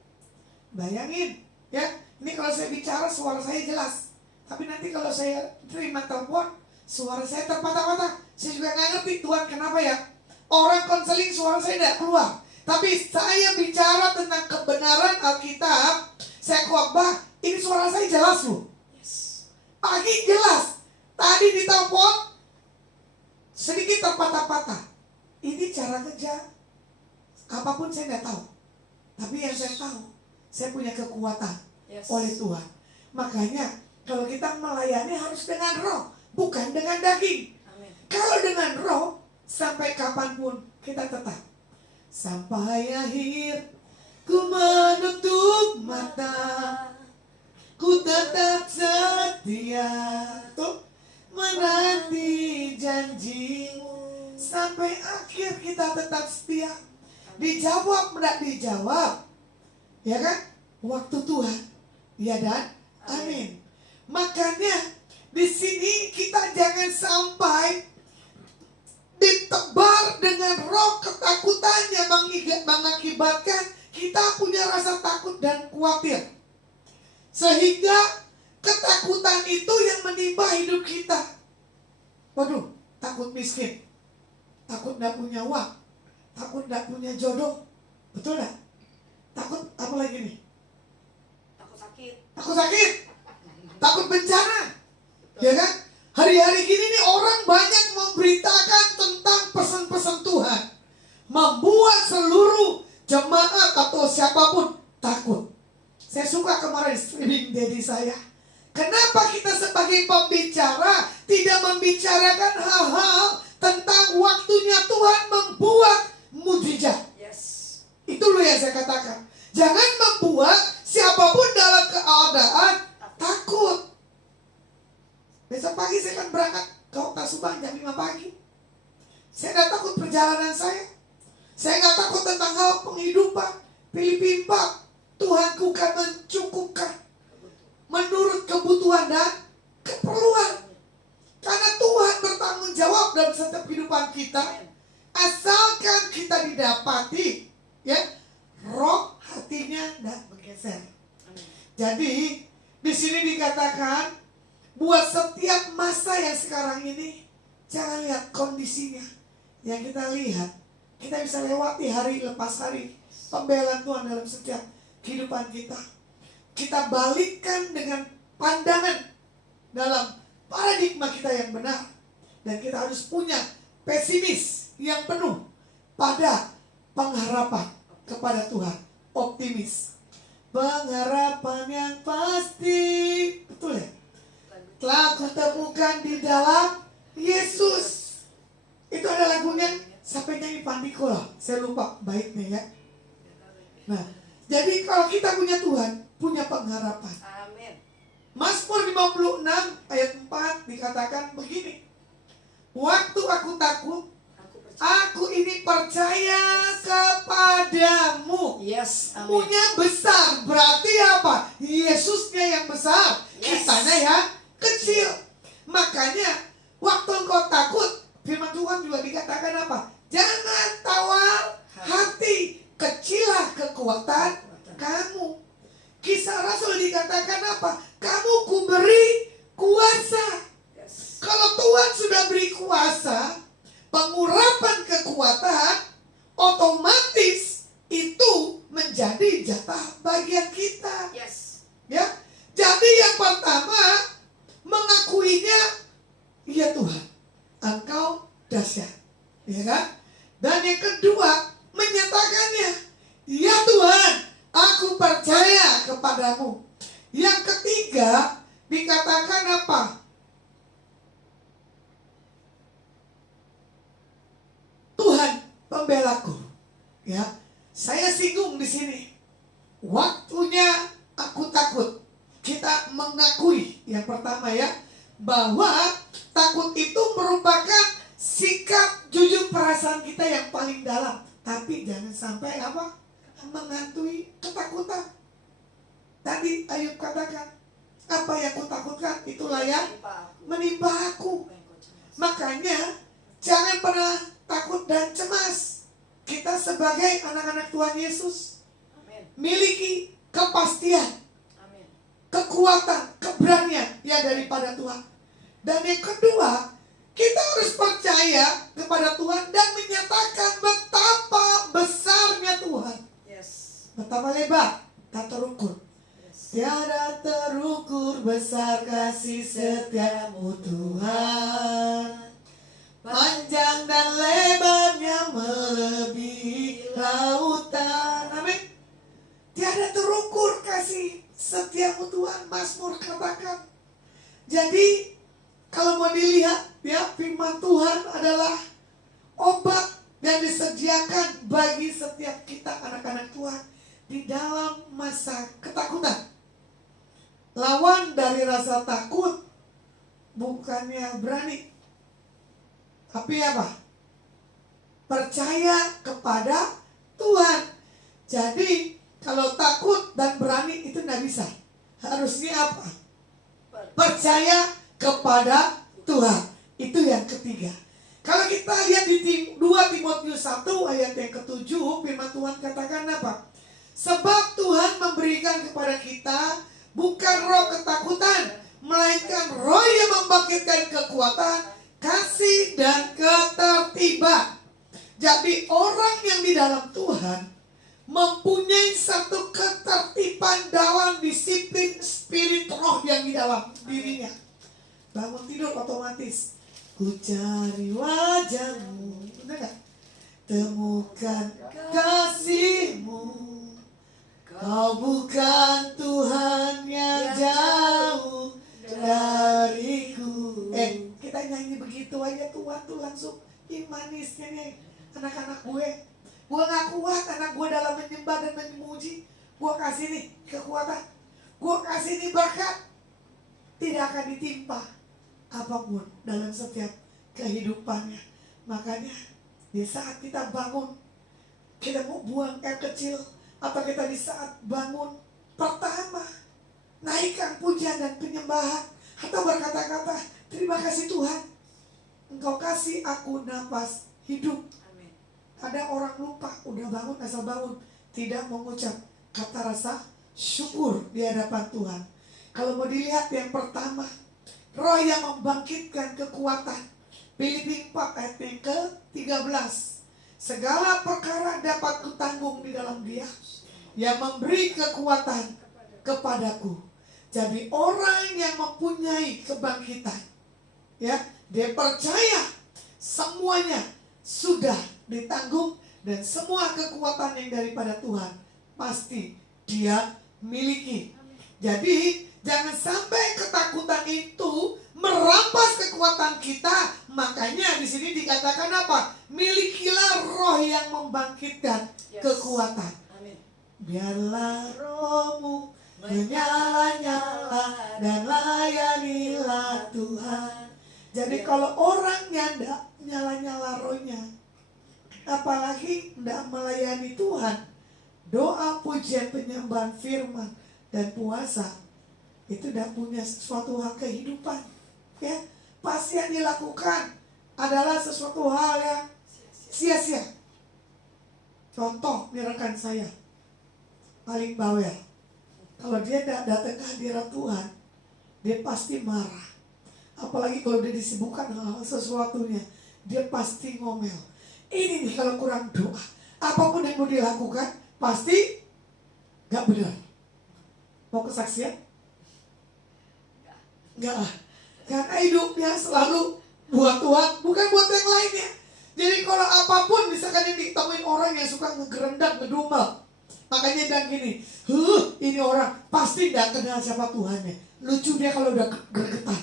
Bayangin, ya. Ini kalau saya bicara suara saya jelas. Tapi nanti kalau saya terima telepon, suara saya terpatah-patah. Saya juga nggak ngerti Tuhan kenapa ya. Orang konseling suara saya tidak keluar. Tapi saya bicara tentang kebenaran Alkitab. Saya khotbah, ini suara saya jelas loh. Pagi jelas. Tadi di telepon sedikit terpatah-patah. Ini cara kerja. Apapun saya nggak tahu. Tapi yang saya tahu, saya punya kekuatan oleh Tuhan. Makanya kalau kita melayani harus dengan roh, bukan dengan daging. Amin. Kalau dengan roh, sampai kapanpun kita tetap. Sampai akhir ku menutup mata, ku tetap setia tuh menanti janjimu. Sampai akhir kita tetap setia. Dijawab tidak dijawab, ya kan? Waktu Tuhan, ya dan amin. Makanya di sini kita jangan sampai ditebar dengan roh ketakutan yang mengakibatkan kita punya rasa takut dan khawatir. Sehingga ketakutan itu yang menimpa hidup kita. Waduh, takut miskin, takut tidak punya uang, takut tidak punya jodoh. Betul gak? Takut apa lagi nih? Takut sakit, takut bencana, ya kan? Hari-hari gini nih orang banyak memberitakan tentang pesan-pesan Tuhan, membuat seluruh jemaat atau siapapun takut. Saya suka kemarin streaming daddy saya. Kenapa kita sebagai pembicara tidak membicarakan hal-hal tentang waktunya Tuhan membuat mujizat? Itu loh yang saya katakan. Jangan membuat siapapun dalam keadaan takut. Besok pagi saya akan berangkat ke Kota Subang jam 5 pagi. Saya gak takut perjalanan saya. Saya gak takut tentang hal penghidupan. Filipi 4, Tuhanku kan mencukupkan menurut kebutuhan dan keperluan. Karena Tuhan bertanggung jawab dalam setiap kehidupan kita. Asalkan kita didapati, ya, roh hatinya tidak bergeser. Jadi di sini dikatakan buat setiap masa yang sekarang ini, jangan lihat kondisinya. Yang kita lihat, kita bisa lewati hari lepas hari pembelaan Tuhan dalam setiap kehidupan kita. Kita balikkan dengan pandangan dalam paradigma kita yang benar. Dan kita harus punya pesimis yang penuh pada pengharapan kepada Tuhan. Optimis. Pengharapan yang pasti. Betul ya? Telah kutemukan di dalam Yesus. Itu ada lagunya. Sampai nyanyi Pandiko lah. Saya lupa baiknya ya. Nah, jadi kalau kita punya Tuhan, punya pengharapan. Amin. Mazmur 56 ayat 4 dikatakan begini. Waktu aku takut, aku ini percaya kepadamu. Yes, amin. Punya besar, berarti apa? Yesusnya yang besar, Yes. kitanya yang kecil. Makanya waktu engkau takut, firman Tuhan juga dikatakan apa? Jangan tawar hati, kecilah kekuatan kamu. Kisah Rasul dikatakan apa? Kamu kuberi kuasa. Yes. Kalau Tuhan sudah beri kuasa, pengurapan kekuatan otomatis itu menjadi jatah bagian kita. Yes. Ya, jadi yang pertama mengakuinya, ya Tuhan, Engkau dahsyat, ya kan? Dan yang kedua menyatakannya, ya Tuhan, aku percaya kepadamu. Yang ketiga dikatakan apa? Tuhan pembelaku. Ya, saya singgung di sini. Waktunya aku takut. Kita mengakui yang pertama ya, bahwa takut itu merupakan sikap jujur perasaan kita yang paling dalam. Tapi jangan sampai apa? Menghantui ketakutan. Tadi Ayub katakan, apa yang kutakutkan itulah yang menimpa aku. Makanya jangan jangan pernah takut dan cemas. Kita sebagai anak-anak Tuhan Yesus Amin. miliki kepastian, Amin. kekuatan, keberanian yang daripada Tuhan. Dan yang kedua, kita harus percaya kepada Tuhan dan menyatakan betapa besarnya Tuhan. Yes. Betapa lebar, tak terukur. Yes. Tiada terukur besar kasih setiamu Tuhan. Panjang dan lebarnya melebihi lautan. Amin. Tiada terukur kasih setiamu Tuhan. Mazmur katakan. Jadi kalau mau dilihat ya, firman Tuhan adalah obat yang disediakan bagi setiap kita anak-anak Tuhan di dalam masa ketakutan. Lawan dari rasa takut bukannya berani, tapi apa? Percaya kepada Tuhan. Jadi kalau takut dan berani itu nggak bisa. Harusnya apa? Percaya kepada Tuhan. Itu yang ketiga. Kalau kita lihat di 2 Timotius 1 ayat yang ke-7, firman Tuhan katakan apa? Sebab Tuhan memberikan kepada kita bukan roh ketakutan, melainkan roh yang membangkitkan kekuatan, kasih dan ketertiban. Jadi orang yang di dalam Tuhan mempunyai satu ketertiban dalam disiplin spirit roh yang di dalam dirinya. Bangun tidur otomatis, ku cari wajahmu, benar gak? Temukan kasihmu, kau bukan Tuhan yang jauh dariku. Kita nyanyi begitu aja Tuhan tuh langsung manisnya nih. Anak-anak gue gak kuat anak gue dalam menyembah dan memuji. Gue kasih nih kekuatan, gue kasih nih berkat. Tidak akan ditimpa apapun dalam setiap kehidupannya. Makanya di saat kita bangun, kita mau buang air kecil, atau kita di saat bangun pertama naikkan pujian dan penyembahan, atau berkata-kata terima kasih Tuhan, Engkau kasih aku napas hidup. Amin. Ada orang lupa, udah bangun asal bangun, tidak mengucap kata rasa syukur di hadapan Tuhan. Kalau mau dilihat yang pertama, roh yang membangkitkan kekuatan. Filipi 4 ayat yang ke-13. Segala perkara dapat kutanggung di dalam Dia yang memberi kekuatan kepadaku. Jadi orang yang mempunyai kebangkitan, ya, dia percaya semuanya sudah ditanggung dan semua kekuatan yang daripada Tuhan pasti dia miliki. Jadi jangan sampai ketakutan itu merampas kekuatan kita. Makanya di sini dikatakan apa? Milikilah roh yang membangkitkan kekuatan. Amin. Biarlah rohmu menyala-nyala dan layanilah Tuhan. Jadi kalau orang yang tidak nyala-nyala rohnya, apalagi tidak melayani Tuhan, doa, pujian, penyembahan, firman, dan puasa, itu tidak punya sesuatu hal kehidupan, ya. Pasti yang dilakukan adalah sesuatu hal yang sia-sia. Contoh, ini rekan saya paling bawel. Kalau dia tidak datang ke hadirat Tuhan, dia pasti marah. Apalagi kalau dia disibukkan hal sesuatunya, dia pasti ngomel. Ini nih kalau kurang doa, apapun yang mau dilakukan pasti gak benar. Mau kesaksian? Enggak lah. Karena hidupnya selalu buat Tuhan, bukan buat yang lainnya. Jadi kalau apapun, misalkan yang ditemuin orang yang suka ngegerendak, ngedumel, makanya bilang gini, ini orang pasti gak kenal siapa Tuhannya. Lucu dia kalau udah gergetan,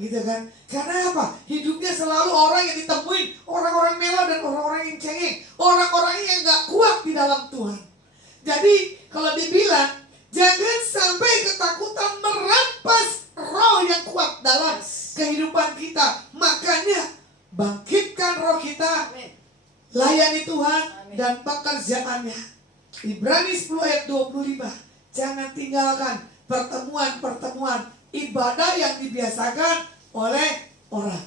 gitu kan. Karena apa? Hidupnya selalu orang yang ditemuin, orang-orang melo dan orang-orang yang cengeng, orang-orang yang gak kuat di dalam Tuhan. Jadi kalau dibilang, jangan sampai ketakutan merampas roh yang kuat dalam kehidupan kita. Makanya bangkitkan roh kita, layani Tuhan dan pekerjaannya. Ibrani 10 ayat 25. Jangan tinggalkan pertemuan-pertemuan ibadah yang dibiasakan oleh orang,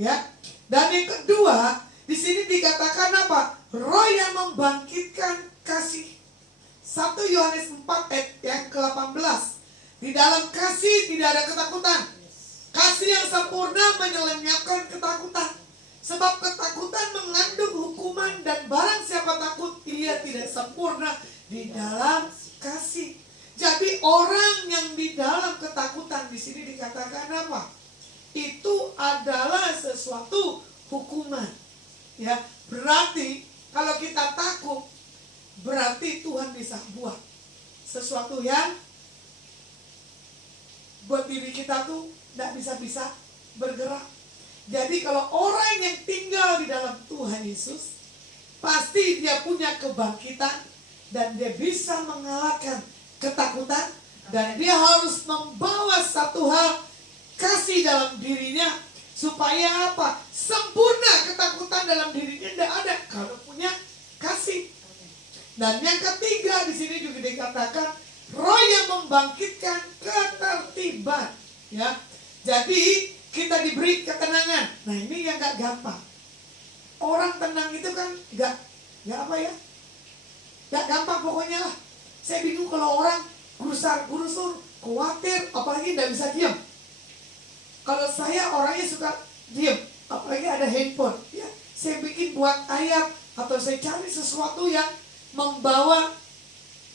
ya. Dan yang kedua, di sini dikatakan apa? Roh yang membangkitkan kasih. 1 Yohanes 4 ayat yang ke-18. Di dalam kasih tidak ada ketakutan. Kasih yang sempurna menyelenyapkan ketakutan. Sebab ketakutan mengandung hukuman, dan barang siapa takut, ia tidak sempurna di dalam kasih. Jadi orang yang di dalam ketakutan di sini dikatakan apa? Itu adalah sesuatu hukuman. Ya, berarti kalau kita takut, berarti Tuhan bisa buat sesuatu yang buat diri kita tuh tidak bisa bergerak. Jadi kalau orang yang tinggal di dalam Tuhan Yesus, pasti dia punya kebangkitan dan dia bisa mengalahkan ketakutan, dan dia harus membawa satu hal, kasih dalam dirinya, supaya apa? Sempurna ketakutan dalam dirinya tidak ada kalau punya kasih. Dan yang ketiga di sini juga dikatakan roh yang membangkitkan ketertiban. Ya, jadi kita diberi ketenangan. Nah ini yang gak gampang. Orang tenang itu kan gak apa ya? Gak gampang pokoknya lah. Saya bingung kalau orang gurusur, khawatir, apalagi gak bisa diam. Kalau saya orangnya suka diam, apalagi ada handphone. Ya, saya bikin buat ayat atau saya cari sesuatu yang membawa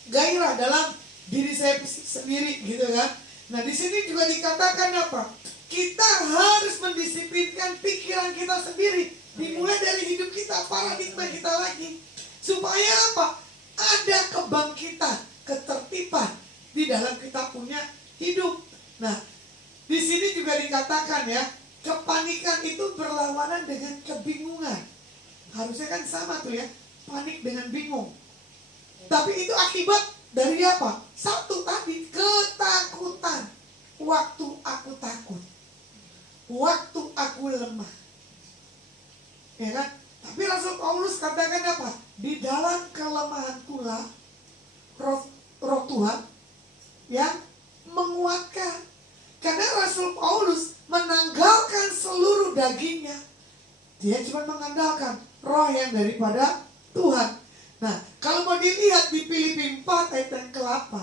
gairah dalam diri saya sendiri gitu kan. Nah di sini juga dikatakan apa? Kita harus mendisiplinkan pikiran kita sendiri, dimulai dari hidup kita, paradigma kita lagi, supaya apa? Ada kebangkitan, ketertiban di dalam kita punya hidup. Nah di sini juga dikatakan ya, kepanikan itu berlawanan dengan kebingungan. Harusnya kan sama tuh ya, panik dengan bingung. Tapi itu akibat dari apa? Satu tadi, ketakutan. Waktu aku takut, waktu aku lemah, ya kan? Tapi Rasul Paulus katakan apa? Di dalam kelemahan pula roh Tuhan yang menguatkan. Karena Rasul Paulus menanggalkan seluruh dagingnya. Dia cuma mengandalkan roh yang daripada Tuhan. Nah, kalau mau dilihat di Filipi 4 ayat yang ke-8,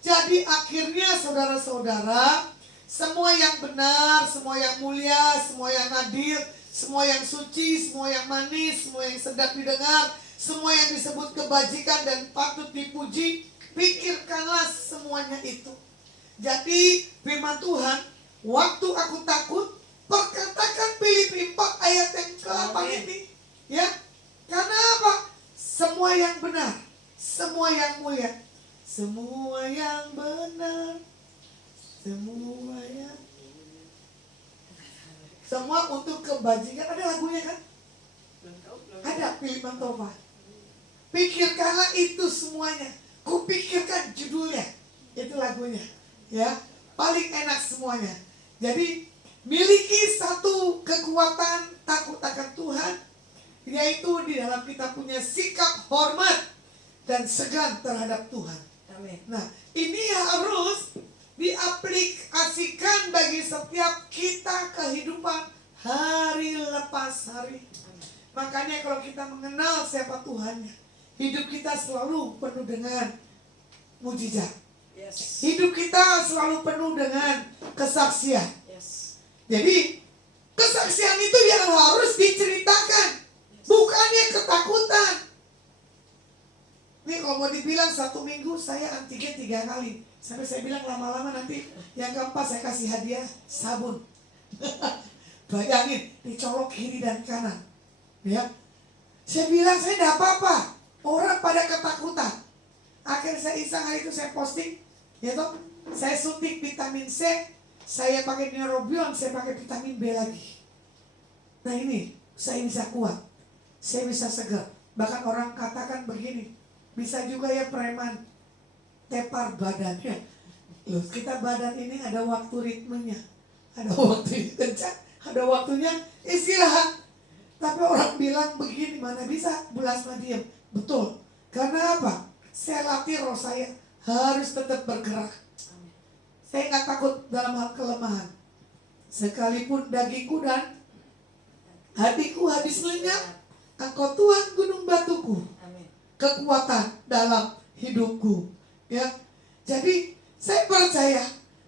jadi akhirnya saudara-saudara, semua yang benar, semua yang mulia, semua yang adil, semua yang suci, semua yang manis, semua yang sedap didengar, semua yang disebut kebajikan dan patut dipuji, pikirkanlah semuanya itu. Jadi firman Tuhan, waktu aku takut, perkatakan Filipi 4 ayat yang ke-8 ini, ya. Karena apa? Semua yang benar, semua yang mulia, semua yang benar, semua untuk kebajikan. Ada lagunya kan? Ada Philip Mantova. Pikirkanlah itu semuanya. Kupikirkan judulnya. Itu lagunya. Ya, paling enak semuanya. Jadi miliki satu kekuatan takut akan Tuhan, yaitu di dalam kita punya sikap hormat dan segan terhadap Tuhan. Amin. Nah, ini harus diaplikasikan bagi setiap kita kehidupan hari lepas hari. Makanya kalau kita mengenal siapa Tuhannya, hidup kita selalu penuh dengan mujizat. Yes. Hidup kita selalu penuh dengan kesaksian. Yes. Jadi kesaksian itu yang harus diceritakan, bukannya ketakutan. Nih kalau mau dibilang 1 minggu saya antigen 3 kali. Sampai saya bilang lama-lama nanti yang keempat saya kasih hadiah sabun. Bayangin, dicolok kiri dan kanan. Ya, saya bilang saya tidak apa-apa. Orang pada ketakutan. Akhirnya saya iseng hari itu saya posting, ya toh, saya suntik vitamin C, saya pakai neurobion, saya pakai vitamin B lagi. Nah ini, saya bisa kuat, saya bisa segar. Bahkan orang katakan begini, bisa juga ya preman tepar badannya. Loh, kita badan ini ada waktu ritmenya, ada waktu kencang, ada waktunya istirahat. Tapi orang bilang begini, mana bisa bulas diam. Betul, karena apa? Saya latih roh saya harus tetap bergerak. Saya nggak takut dalam hal kelemahan, sekalipun dagingku dan hatiku habis lenyap. Engkau Tuhan gunung batuku, Amin. kekuatan dalam hidupku. Ya, jadi saya percaya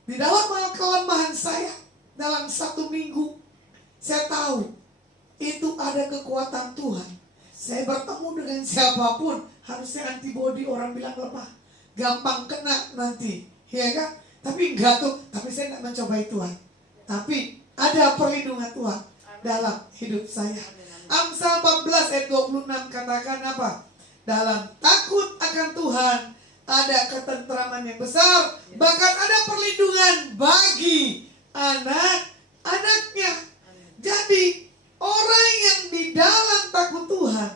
di dalam kelemahan saya dalam 1 minggu, saya tahu itu ada kekuatan Tuhan. Saya bertemu dengan siapapun, harusnya antibody orang bilang lemah, gampang kena nanti, ya kan? Tapi enggak tuh, tapi saya tidak mencobai Tuhan. Tapi ada perlindungan Tuhan dalam hidup saya. Amsal 14 ayat 26 katakan apa? Dalam takut akan Tuhan ada ketentraman yang besar, bahkan ada perlindungan bagi anak-anaknya. Jadi orang yang di dalam takut Tuhan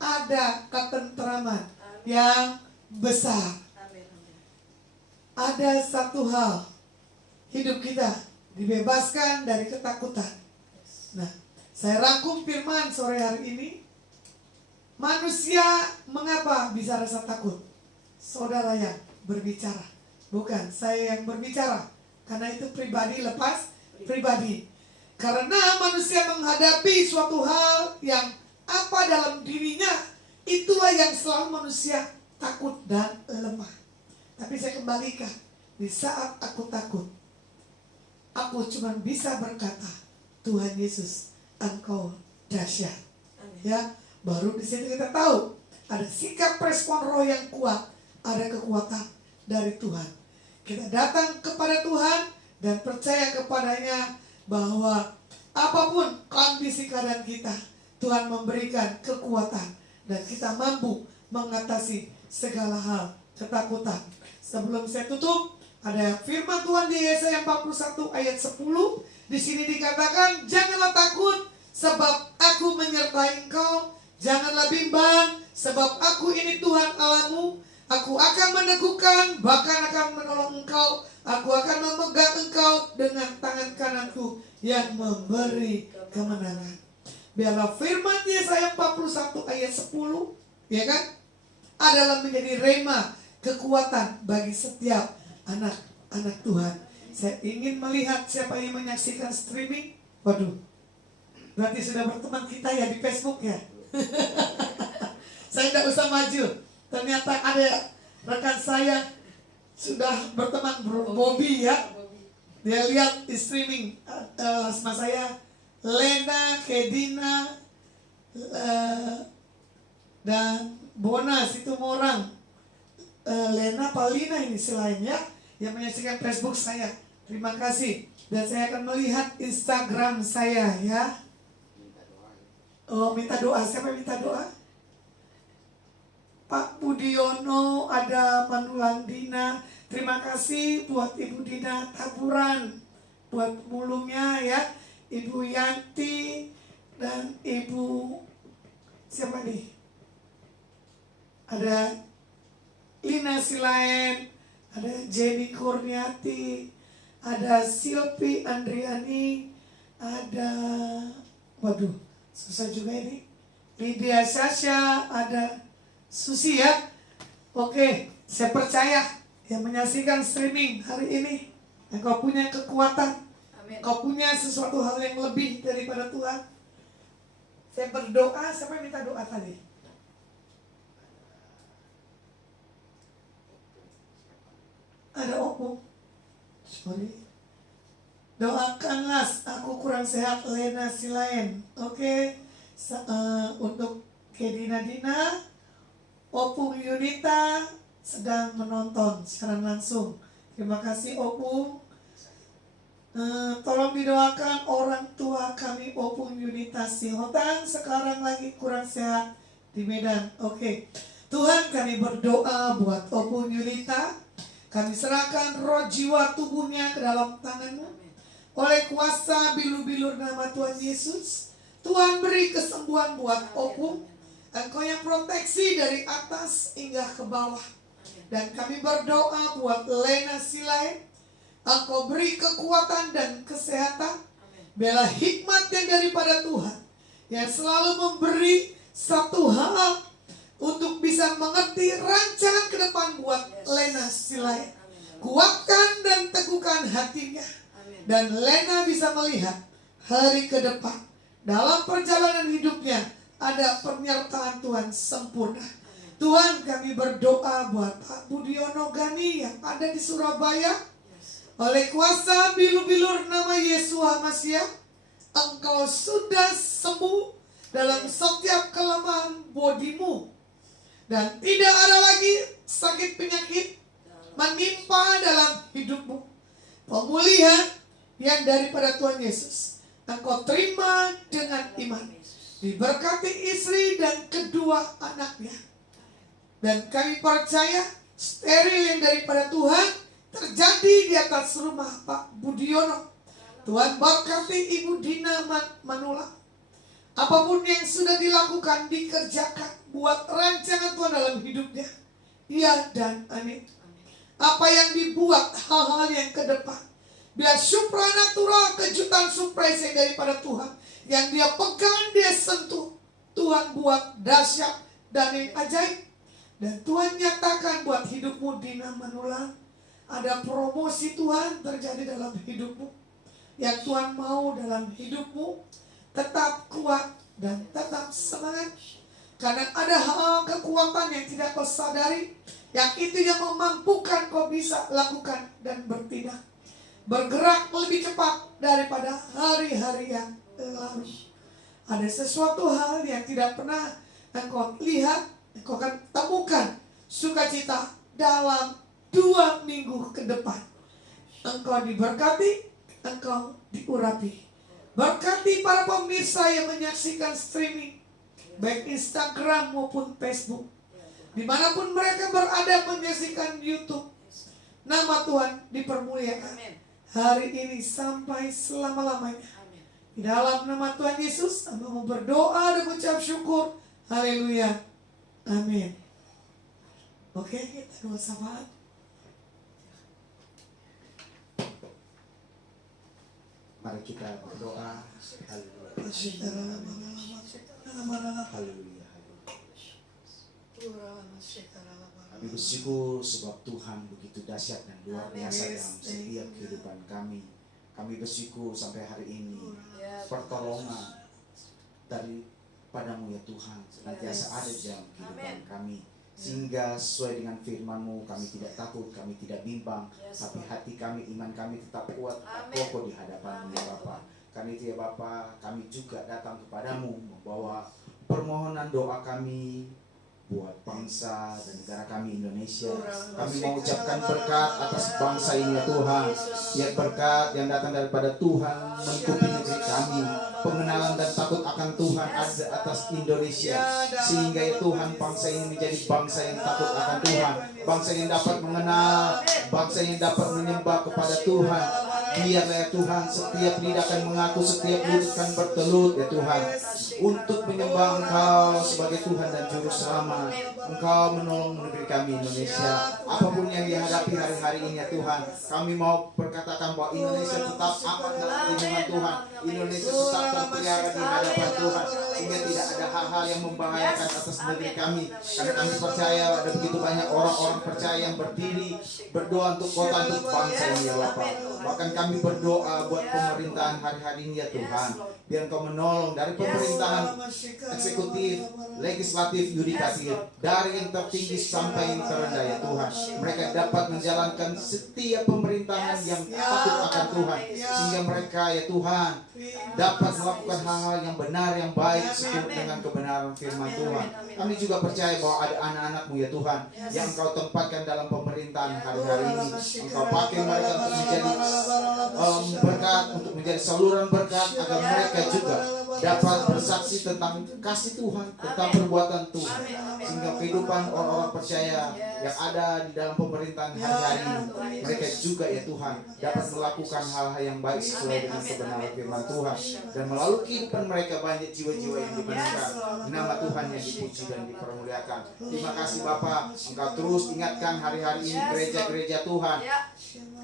ada ketentraman yang besar. Amin. Amin. Ada satu hal, hidup kita dibebaskan dari ketakutan. Nah, saya rangkum firman sore hari ini. Manusia mengapa bisa rasa takut? Saudara yang berbicara, bukan saya yang berbicara. Karena itu pribadi lepas pribadi. Karena manusia menghadapi suatu hal yang apa dalam dirinya, itulah yang selalu manusia takut dan lemah. Tapi saya kembalikan, di saat aku takut, aku cuma bisa berkata, Tuhan Yesus, Engkau dahsyat. Ya, baru di situ kita tahu ada sikap respon roh yang kuat, ada kekuatan dari Tuhan. Kita datang kepada Tuhan dan percaya kepadanya bahwa apapun kondisi keadaan kita, Tuhan memberikan kekuatan dan kita mampu mengatasi segala hal ketakutan. Sebelum saya tutup, ada firman Tuhan di Yesaya 41 ayat 10. Di sini dikatakan, janganlah takut sebab aku menyertai engkau. Janganlah bimbang sebab aku ini Tuhan Allahmu. Aku akan meneguhkan, bahkan akan menolong engkau. Aku akan memegang engkau dengan tangan kananku yang memberi kemenangan. Biarlah firman Yesaya 41 ayat 10, ya kan, adalah menjadi rema, kekuatan bagi setiap anak-anak Tuhan. Saya ingin melihat siapa yang menyaksikan streaming. Waduh, berarti sudah berteman kita ya di Facebook ya. Saya tidak usah maju. Ternyata ada rekan saya sudah berteman, Bobby ya. Dia lihat di streaming sama saya, Lena, Kedina, dan Bona Situmorang. Lena, Paulina ini selain ya, yang menyaksikan Facebook saya. Terima kasih. Dan saya akan melihat Instagram saya ya. Oh, minta doa. Siapa yang minta doa? Pak Budiono, ada Manulandina. Terima kasih buat Ibu Dina Taburan, buat mulungnya ya. Ibu Yanti dan Ibu siapa nih? Ada Lina Silaen, ada Jenny Kurniati, ada Silvi Andriani, ada waduh susah juga ini, Lydia Sasha, ada Susi ya. Oke, saya percaya yang menyaksikan streaming hari ini, engkau punya kekuatan. Amin. Kau punya sesuatu hal yang lebih daripada Tuhan. Saya berdoa, siapa yang minta doa tadi? Ada Opung. Sorry. Doakanlah aku kurang sehat, Lena Silaen. Oke. Untuk Kedina Dina, Opung Yunita sedang menonton secara langsung. Terima kasih Opung. Tolong didoakan orang tua kami Opung Yunita Sihotang sekarang lagi kurang sehat di Medan. Oke. Tuhan, kami berdoa buat Opung Yunita. Kami serahkan roh jiwa tubuhnya ke dalam tangan-Mu. Oleh kuasa bilu-bilur nama Tuhan Yesus, Tuhan beri kesembuhan buat Opung. Engkau yang proteksi dari atas hingga ke bawah. Dan kami berdoa buat Lena Silaen. Engkau beri kekuatan dan kesehatan. Biarlah hikmat yang daripada Tuhan, yang selalu memberi satu hal untuk bisa mengerti rancangan ke depan buat Lena Silaen. Kuatkan dan teguhkan hatinya. Dan Lena bisa melihat hari ke depan dalam perjalanan hidupnya ada penyertaan Tuhan sempurna. Tuhan, kami berdoa buat Pak Budiono Gani yang ada di Surabaya. Oleh kuasa bilur-bilur nama Yesus Hamasiah, Engkau sudah sembuh dalam setiap kelemahan bodimu. Dan tidak ada lagi sakit penyakit menimpa dalam hidupmu. Pemulihan yang daripada Tuhan Yesus Engkau terima dengan iman. Diberkati istri dan kedua anaknya. Dan kami percaya steril yang daripada Tuhan terjadi di atas rumah Pak Budiono. Tuhan berkati Ibu Dina Manula. Apapun yang sudah dilakukan, dikerjakan, buat rancangan Tuhan dalam hidupnya. Ya dan amin. Apa yang dibuat, hal-hal yang ke depan, biar supranatural, kejutan surprise yang daripada Tuhan, yang dia pegang, dia sentuh, Tuhan buat dahsyat dan yang ajaib. Dan Tuhan nyatakan buat hidupmu Dina Manula, ada promosi Tuhan terjadi dalam hidupmu. Yang Tuhan mau dalam hidupmu, tetap kuat dan tetap semangat. Karena ada hal kekuatan yang tidak kau sadari, yang itu yang memampukan kau bisa lakukan dan bertindak, bergerak lebih cepat daripada hari-hari yang lalu. Ada sesuatu hal yang tidak pernah engkau lihat, engkau akan temukan sukacita dalam 2 minggu ke depan. Engkau diberkati, engkau diurapi. Berkati para pemirsa yang menyaksikan streaming, baik Instagram maupun Facebook, dimanapun mereka berada menyaksikan YouTube. Nama Tuhan dipermuliakan hari ini sampai selama-lamanya. Di dalam nama Tuhan Yesus, hamba mau berdoa dan mengucap syukur. Haleluya. Amin. Oke, kita doa syafaat. Mari kita berdoa. Haleluya. Haleluya. Kami bersyukur sebab Tuhan begitu dahsyat dan luar biasa dalam setiap kehidupan kami. Kami bersyukur sampai hari ini pertolongan daripadamu ya Tuhan senantiasa ada dalam kehidupan kami. Sehingga sesuai dengan firman-Mu, kami tidak takut, kami tidak bimbang, tapi hati kami, iman kami tetap kuat, kokoh di hadapan-Mu ya Bapa. Karena itu ya Bapa, kami juga datang kepadamu membawa permohonan doa kami buat bangsa dan negara kami Indonesia. Kami mau ucapkan berkat atas bangsa ini ya Tuhan. Biar berkat yang datang daripada Tuhan mengikuti negeri kami. Pengenalan dan takut akan Tuhan ada atas Indonesia. Sehingga ya Tuhan bangsa ini menjadi bangsa yang takut akan Tuhan. Bangsa yang dapat mengenal, bangsa yang dapat menyembah kepada Tuhan. Biarlah ya Tuhan setiap lidah akan mengaku, setiap mulut akan bertelut ya Tuhan, untuk menyembah Engkau sebagai Tuhan dan Juru Selamat. Engkau menolong negeri kami Indonesia. Apapun yang dihadapi hari-hari ini ya Tuhan, kami mau berkatakan bahwa Indonesia tetap aman dalam lindungan Tuhan. Indonesia tetap terpelihara di hadapan Tuhan, sehingga tidak ada hal-hal yang membahayakan atas negeri kami. Karena kami percaya ada begitu banyak orang-orang percaya yang berdiri berdoa untuk kota, untuk bangsa ini ya Bapak. Bahkan kami berdoa buat pemerintahan hari-hari ini ya Tuhan, biar Engkau menolong dari pemerintahan eksekutif, legislatif, yudikatif, dari yang tertinggi sampai yang terendah ya Tuhan. Mereka dapat menjalankan setiap pemerintahan yang takut akan Tuhan, sehingga mereka ya Tuhan dapat melakukan hal-hal yang benar, yang baik seturut dengan kebenaran firman Tuhan. Kami juga percaya bahwa ada anak-anak-Mu ya Tuhan yang Engkau tempatkan dalam pemerintahan hari-hari ini. Engkau pakai mereka untuk menjadi berkat, untuk menjadi saluran berkat, agar mereka juga dapat bersaksi tentang kasih Tuhan, tentang perbuatan Tuhan, sehingga kehidupan orang-orang percaya yang ada di dalam pemerintahan hari-hari ini, mereka juga ya Tuhan dapat melakukan hal-hal yang baik sesuai dengan kebenaran firman Tuhan, dan melalui kehidupan mereka banyak jiwa-jiwa yang dibenarkan. Nama Tuhan yang dipuji dan dipermuliakan. Terima kasih Bapa, Engkau terus ingatkan hari-hari ini gereja-gereja Tuhan,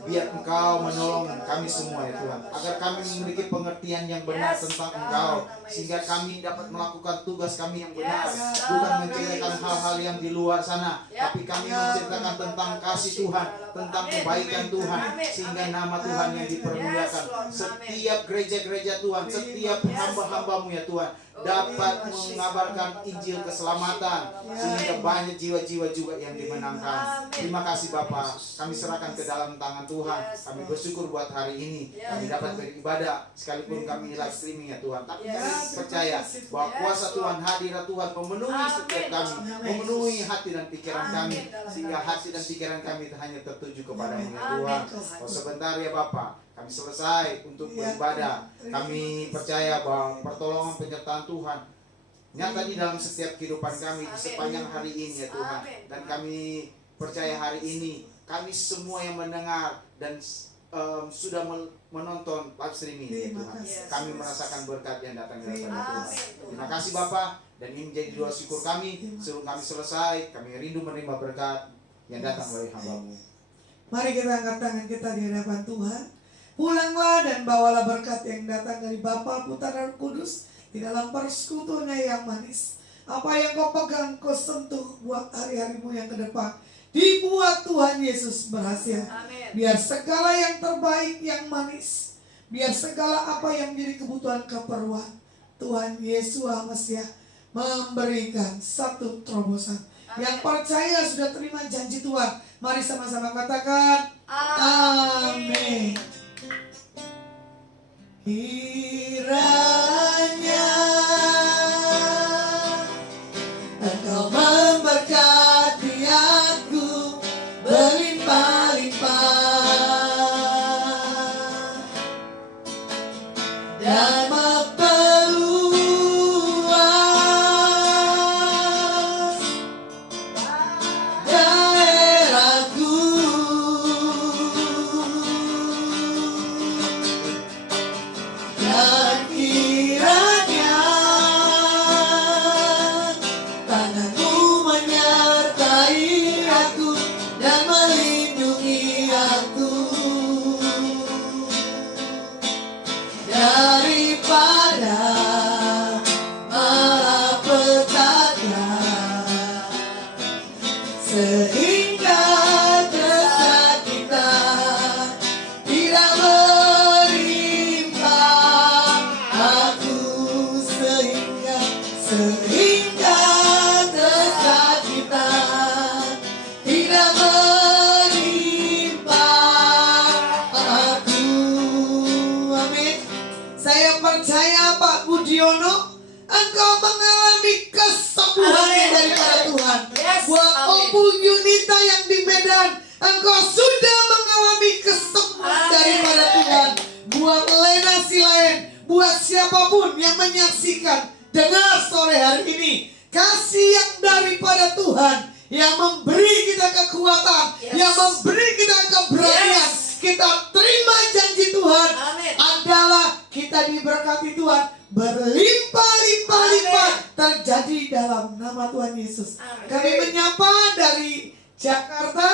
biar Engkau menolong kami semua ya Tuhan, agar kami memiliki pengertian yang benar tentang Engkau, sehingga kami dapat melakukan tugas kami yang benar, bukan menceritakan hal-hal yang di luar sana, tapi kami menceritakan tentang kasih Tuhan, tentang kebaikan Tuhan, sehingga nama Tuhan yang dipermuliakan. Setiap gereja-gereja Tuhan, setiap hamba-hambamu ya Tuhan, dapat mengabarkan Injil keselamatan, sehingga banyak jiwa-jiwa juga yang dimenangkan. Terima kasih Bapa, kami serahkan ke dalam tangan Tuhan. Kami bersyukur buat hari ini kami dapat beribadah, sekalipun kami live streaming ya Tuhan, tapi kami percaya bahwa kuasa Tuhan, hadirat Tuhan memenuhi setiap kami, memenuhi hati dan pikiran kami, sehingga hati dan pikiran kami hanya tertuju kepada-Mu ya Tuhan. Oh, sebentar ya Bapa, kami selesai untuk beribadah. Kami percaya bahwa pertolongan penyertaan Tuhan nyata di dalam setiap kehidupan kami di sepanjang hari ini ya Tuhan. Dan kami percaya hari ini kami semua yang mendengar dan sudah menonton live streaming ya Tuhan, kami merasakan berkat yang datang dari Tuhan. Terima kasih Bapa, dan ini menjadi doa syukur kami. Sebelum kami selesai, kami rindu menerima berkat yang datang dari hamba-Mu. Mari kita angkat tangan kita di hadapan Tuhan. Pulanglah dan bawalah berkat yang datang dari Bapa, Putra dan Roh Kudus di dalam persekutuannya yang manis. Apa yang kau pegang, kau sentuh buat hari-harimu yang ke depan. Dibuat Tuhan Yesus berhasil. Biar segala yang terbaik, yang manis, biar segala apa yang menjadi kebutuhan keperluan, Tuhan Yesus Mesias memberikan satu terobosan. Yang percaya sudah terima janji Tuhan, mari sama-sama katakan amin. Kiranya Engkau memberkati aku berlimpah-limpah dan memperluas daerahku. Dan kiranya tangan-Mu menyertai aku dan melindungi aku daripada malapetaka, sehingga kesakitan tidak menimpa aku, sehingga kesakitan tidak menimpa aku. Amin. Saya percaya Pak Budiono, engkau mengalami kesembuhan daripada Tuhan. Buat Opu Yunita yang di Medan, engkau sudah mengalami kesembuhan daripada Tuhan. Buat Lena Silain, buat siapapun yang menyaksikan, dengar sore hari ini, kasih yang daripada Tuhan yang memberi kita kekuatan, yang memberi kita keberanian. Kita terima janji Tuhan adalah kita diberkati Tuhan berlimpah-limpah terjadi dalam nama Tuhan Yesus. Kami menyapa dari Jakarta